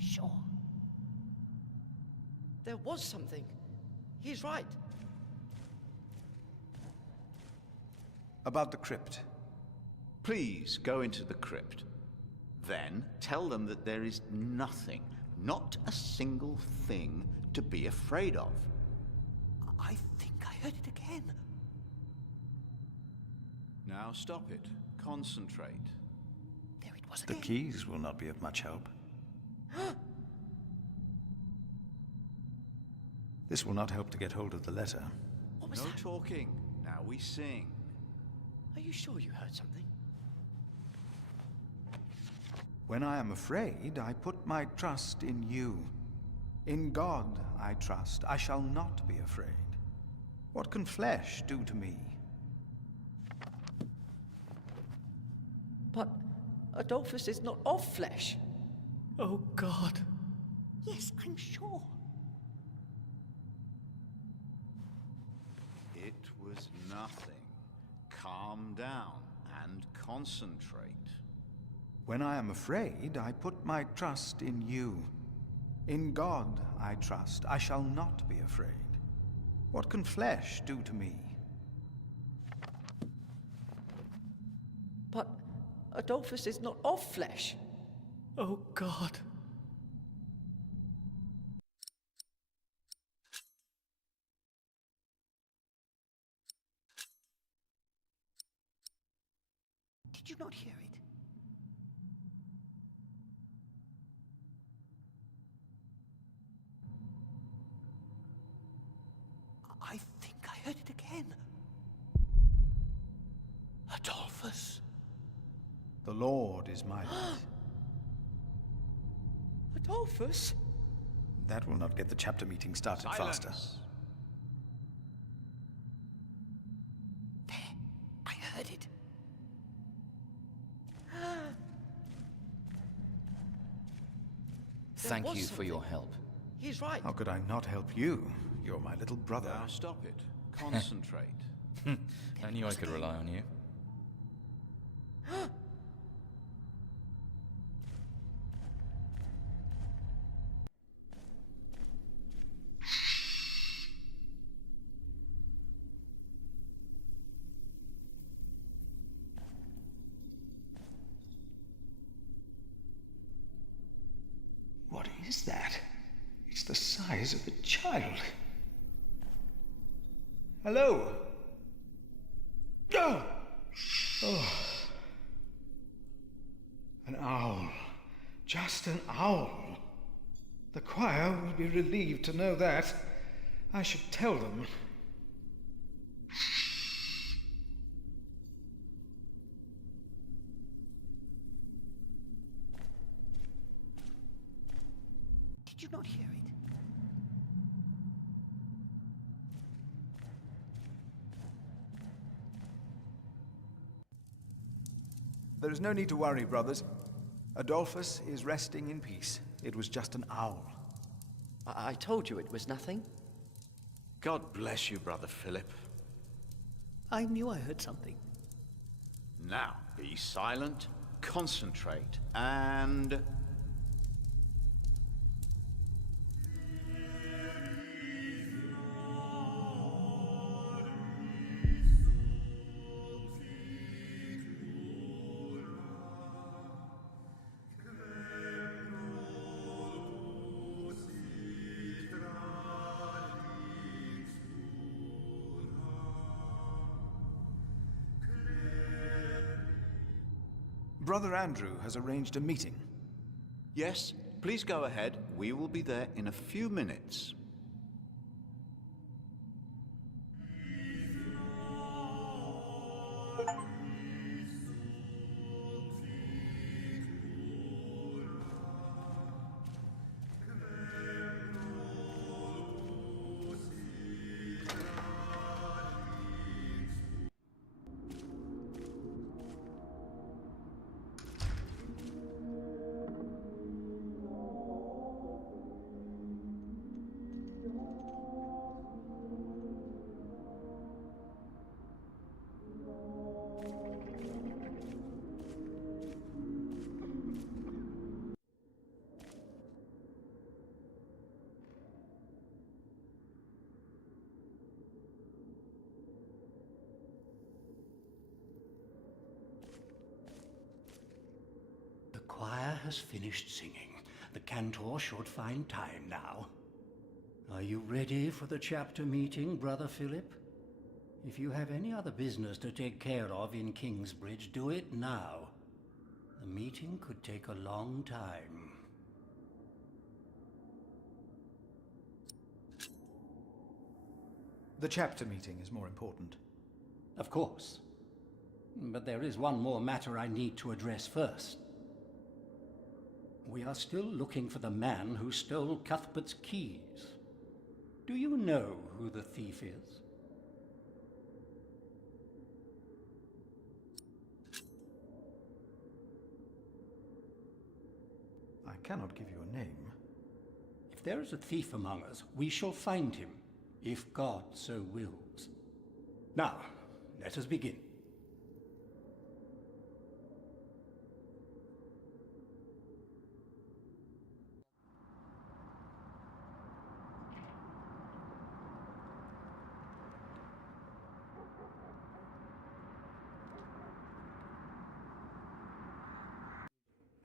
Sure. There was something. He's right. About the crypt. Please go into the crypt. Then tell them that there is nothing, not a single thing to be afraid of. I think I heard it again. Now stop it. Concentrate. There it was The again. keys will not be of much help. This will not help to get hold of the letter. What was No that? talking. Now we sing. Are you sure you heard something? When I am afraid, I put my trust in you. In God I trust. I shall not be afraid. What can flesh do to me? But Adolphus is not of flesh. Oh, God. Yes, I'm sure. It was nothing. Calm down and concentrate. When I am afraid, I put my trust in you. In God I trust. I shall not be afraid. What can flesh do to me? Adolphus is not of flesh. Oh, God. Did you not hear it? I think I heard it again. Adolphus. The Lord is my light. Adolphus? That will not get the chapter meeting started faster. There, I heard it. Thank you for your help. He's right. How could I not help you? You're my little brother. Now stop it. Concentrate. I knew I could rely on you. What is that? It's the size of a child. Hello? Oh! Oh. An owl. Just an owl. The choir will be relieved to know that. I should tell them. Did you not hear it? There is no need to worry, brothers. Adolphus is resting in peace. It was just an owl. I told you it was nothing. God bless you, Brother Philip. I knew I heard something. Now, be silent, concentrate, and... Brother Andrew has arranged a meeting. Yes, please go ahead. We will be there in a few minutes. The choir has finished singing. The cantor should find time now. Are you ready for the chapter meeting, Brother Philip? If you have any other business to take care of in Kingsbridge, do it now. The meeting could take a long time. The chapter meeting is more important. Of course. But there is one more matter I need to address first. We are still looking for the man who stole Cuthbert's keys. Do you know who the thief is? I cannot give you a name. If there is a thief among us, we shall find him, if God so wills. Now, let us begin.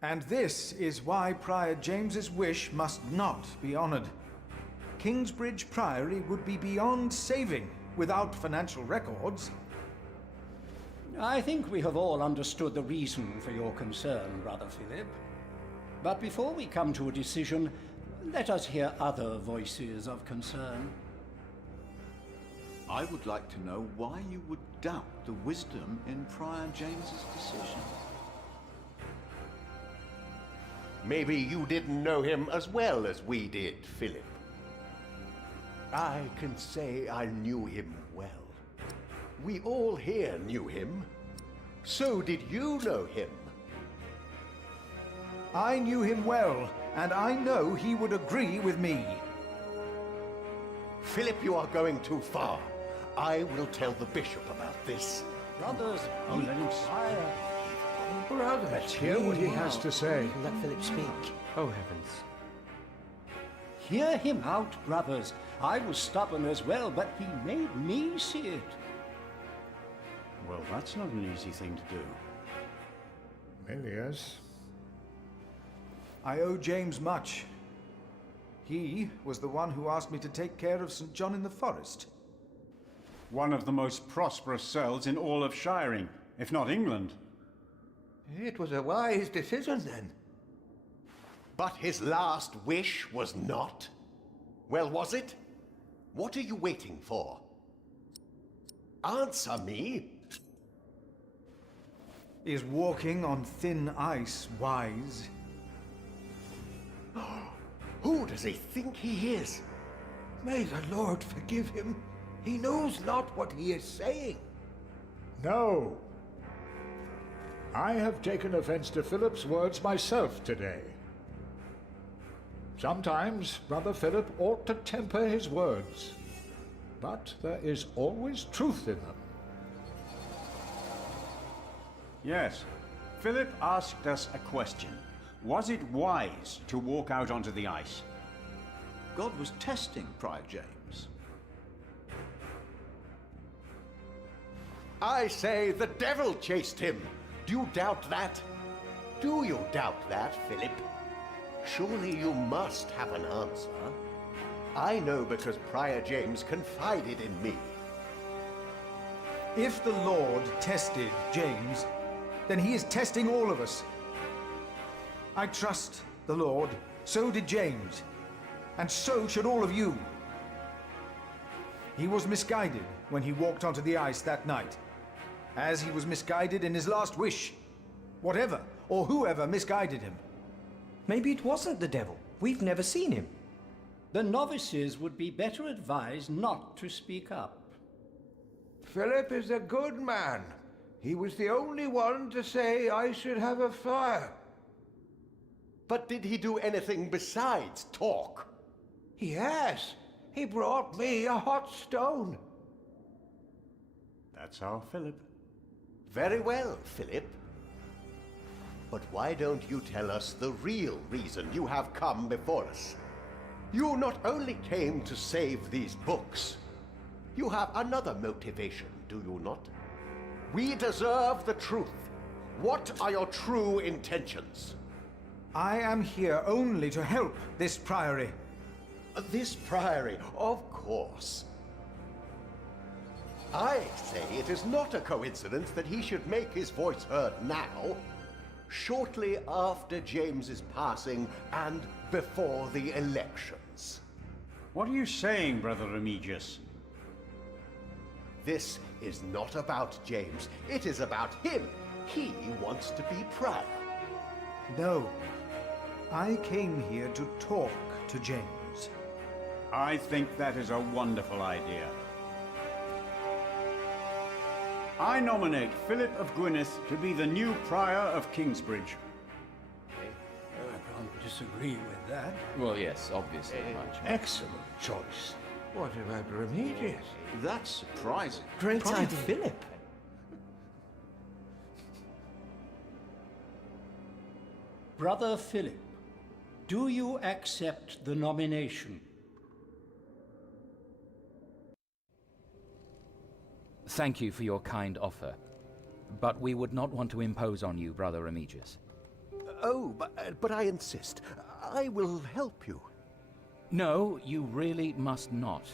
And this is why Prior James's wish must not be honored. Kingsbridge Priory would be beyond saving without financial records. I think we have all understood the reason for your concern, Brother Philip. But before we come to a decision, let us hear other voices of concern. I would like to know why you would doubt the wisdom in Prior James's decision. Maybe you didn't know him as well as we did, Philip. I can say I knew him well. We all here knew him. So did you know him? I knew him well, and I know he would agree with me. Philip, you are going too far. I will tell the bishop about this. Brothers, let him fire. Brothers, let's hear what he has to say. Let Philip speak. Oh, heavens. Hear him out, brothers. I was stubborn as well, but he made me see it. Well, that's not an easy thing to do. Milius. I owe James much. He was the one who asked me to take care of St. John in the Forest. One of the most prosperous cells in all of Shiring, if not England. It was a wise decision then. But his last wish was not? Well, was it? What are you waiting for? Answer me. Is walking on thin ice wise? Who does he think he is? May the Lord forgive him. He knows not what he is saying. No. I have taken offense to Philip's words myself today. Sometimes Brother Philip ought to temper his words, but there is always truth in them. Yes. Philip asked us a question. Was it wise to walk out onto the ice? God was testing Prior James. I say the devil chased him. Do you doubt that? Do you doubt that, Philip? Surely you must have an answer. I know because Prior James confided in me. If the Lord tested James, then he is testing all of us. I trust the Lord, so did James, and so should all of you. He was misguided when he walked onto the ice that night, as he was misguided in his last wish. Whatever or whoever misguided him. Maybe it wasn't the devil. We've never seen him. The novices would be better advised not to speak up. Philip is a good man. He was the only one to say I should have a fire. But did he do anything besides talk? He has. He brought me a hot stone. That's our Philip. Very well, Philip. But why don't you tell us the real reason you have come before us? You not only came to save these books, you have another motivation, do you not? We deserve the truth. What are your true intentions? I am here only to help this priory. This priory, of course. I say it is not a coincidence that he should make his voice heard now, shortly after James's passing and before the elections. What are you saying, Brother Remigius? This is not about James. It is about him. He wants to be prior. No. I came here to talk to James. I think that is a wonderful idea. I nominate Philip of Gwynedd to be the new prior of Kingsbridge. I can't disagree with that. Well, yes, obviously. Much. Excellent choice. What about Remigius? That's surprising. Great idea. Philip. Brother Philip, do you accept the nomination? Thank you for your kind offer, but we would not want to impose on you, Brother Remigius. Oh, but I insist. I will help you. No, you really must not.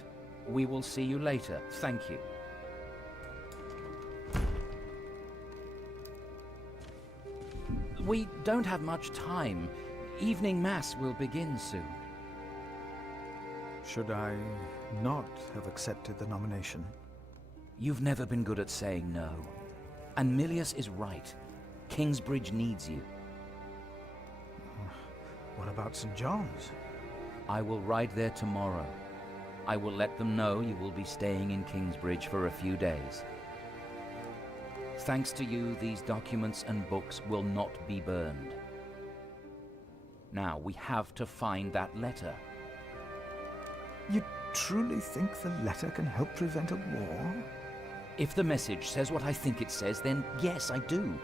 We will see you later. Thank you. We don't have much time. Evening Mass will begin soon. Should I not have accepted the nomination? You've never been good at saying no. And Milius is right. Kingsbridge needs you. What about St. John's? I will ride there tomorrow. I will let them know you will be staying in Kingsbridge for a few days. Thanks to you, these documents and books will not be burned. Now, we have to find that letter. You truly think the letter can help prevent a war? If the message says what I think it says, then yes, I do.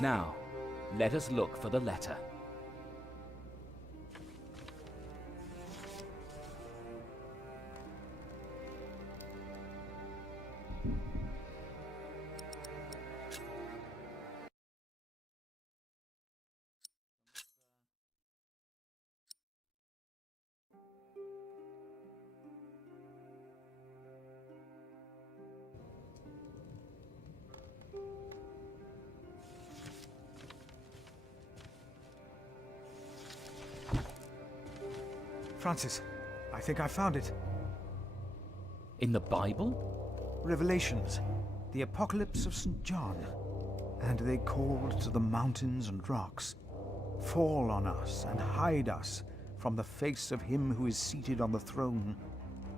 Now, let us look for the letter. Francis, I think I found it. In the Bible? Revelations, the Apocalypse of St. John. And they called to the mountains and rocks, "Fall on us and hide us from the face of him who is seated on the throne,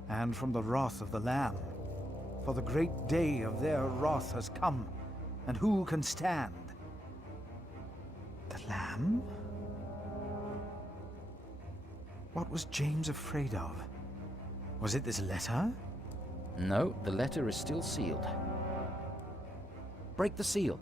and from the wrath of the Lamb. For the great day of their wrath has come, and who can stand?" The Lamb? What was James afraid of? Was it this letter? No, the letter is still sealed. Break the seal.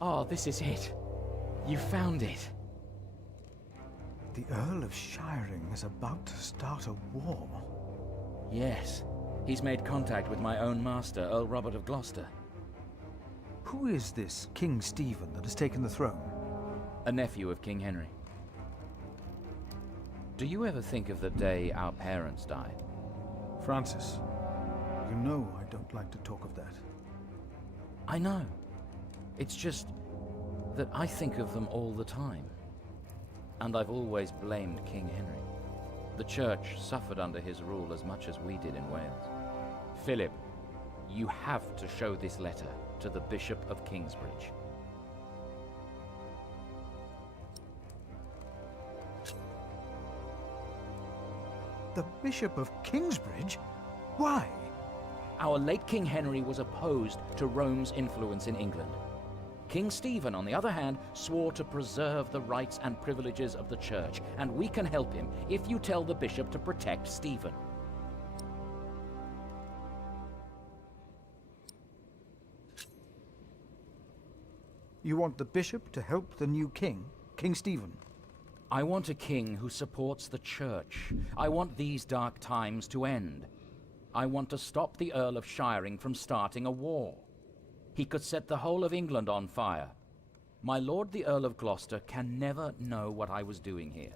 Oh, this is it. You found it. The Earl of Shiring is about to start a war. Yes. He's made contact with my own master, Earl Robert of Gloucester. Who is this King Stephen that has taken the throne? A nephew of King Henry. Do you ever think of the day our parents died? Francis, you know I don't like to talk of that. I know. It's just that I think of them all the time. And I've always blamed King Henry. The church suffered under his rule as much as we did in Wales. Philip, you have to show this letter to the Bishop of Kingsbridge. The Bishop of Kingsbridge? Why? Our late King Henry was opposed to Rome's influence in England. King Stephen, on the other hand, swore to preserve the rights and privileges of the church, and we can help him if you tell the bishop to protect Stephen. You want the bishop to help the new king, King Stephen? I want a king who supports the church. I want these dark times to end. I want to stop the Earl of Shiring from starting a war. He could set the whole of England on fire. My lord the Earl of Gloucester can never know what I was doing here.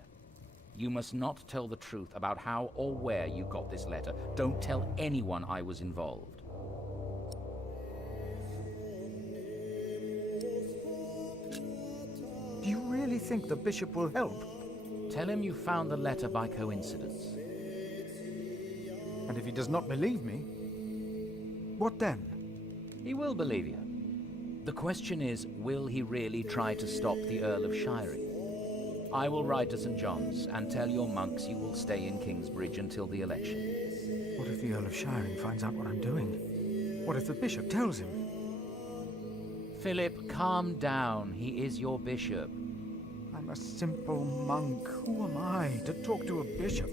You must not tell the truth about how or where you got this letter. Don't tell anyone I was involved. Do you really think the bishop will help? Tell him you found the letter by coincidence. And if he does not believe me, what then? He will believe you. The question is, will he really try to stop the Earl of Shiring? I will ride to St. John's and tell your monks you will stay in Kingsbridge until the election. What if the Earl of Shiring finds out what I'm doing? What if the bishop tells him? Philip, calm down. He is your bishop. I'm a simple monk. Who am I to talk to a bishop?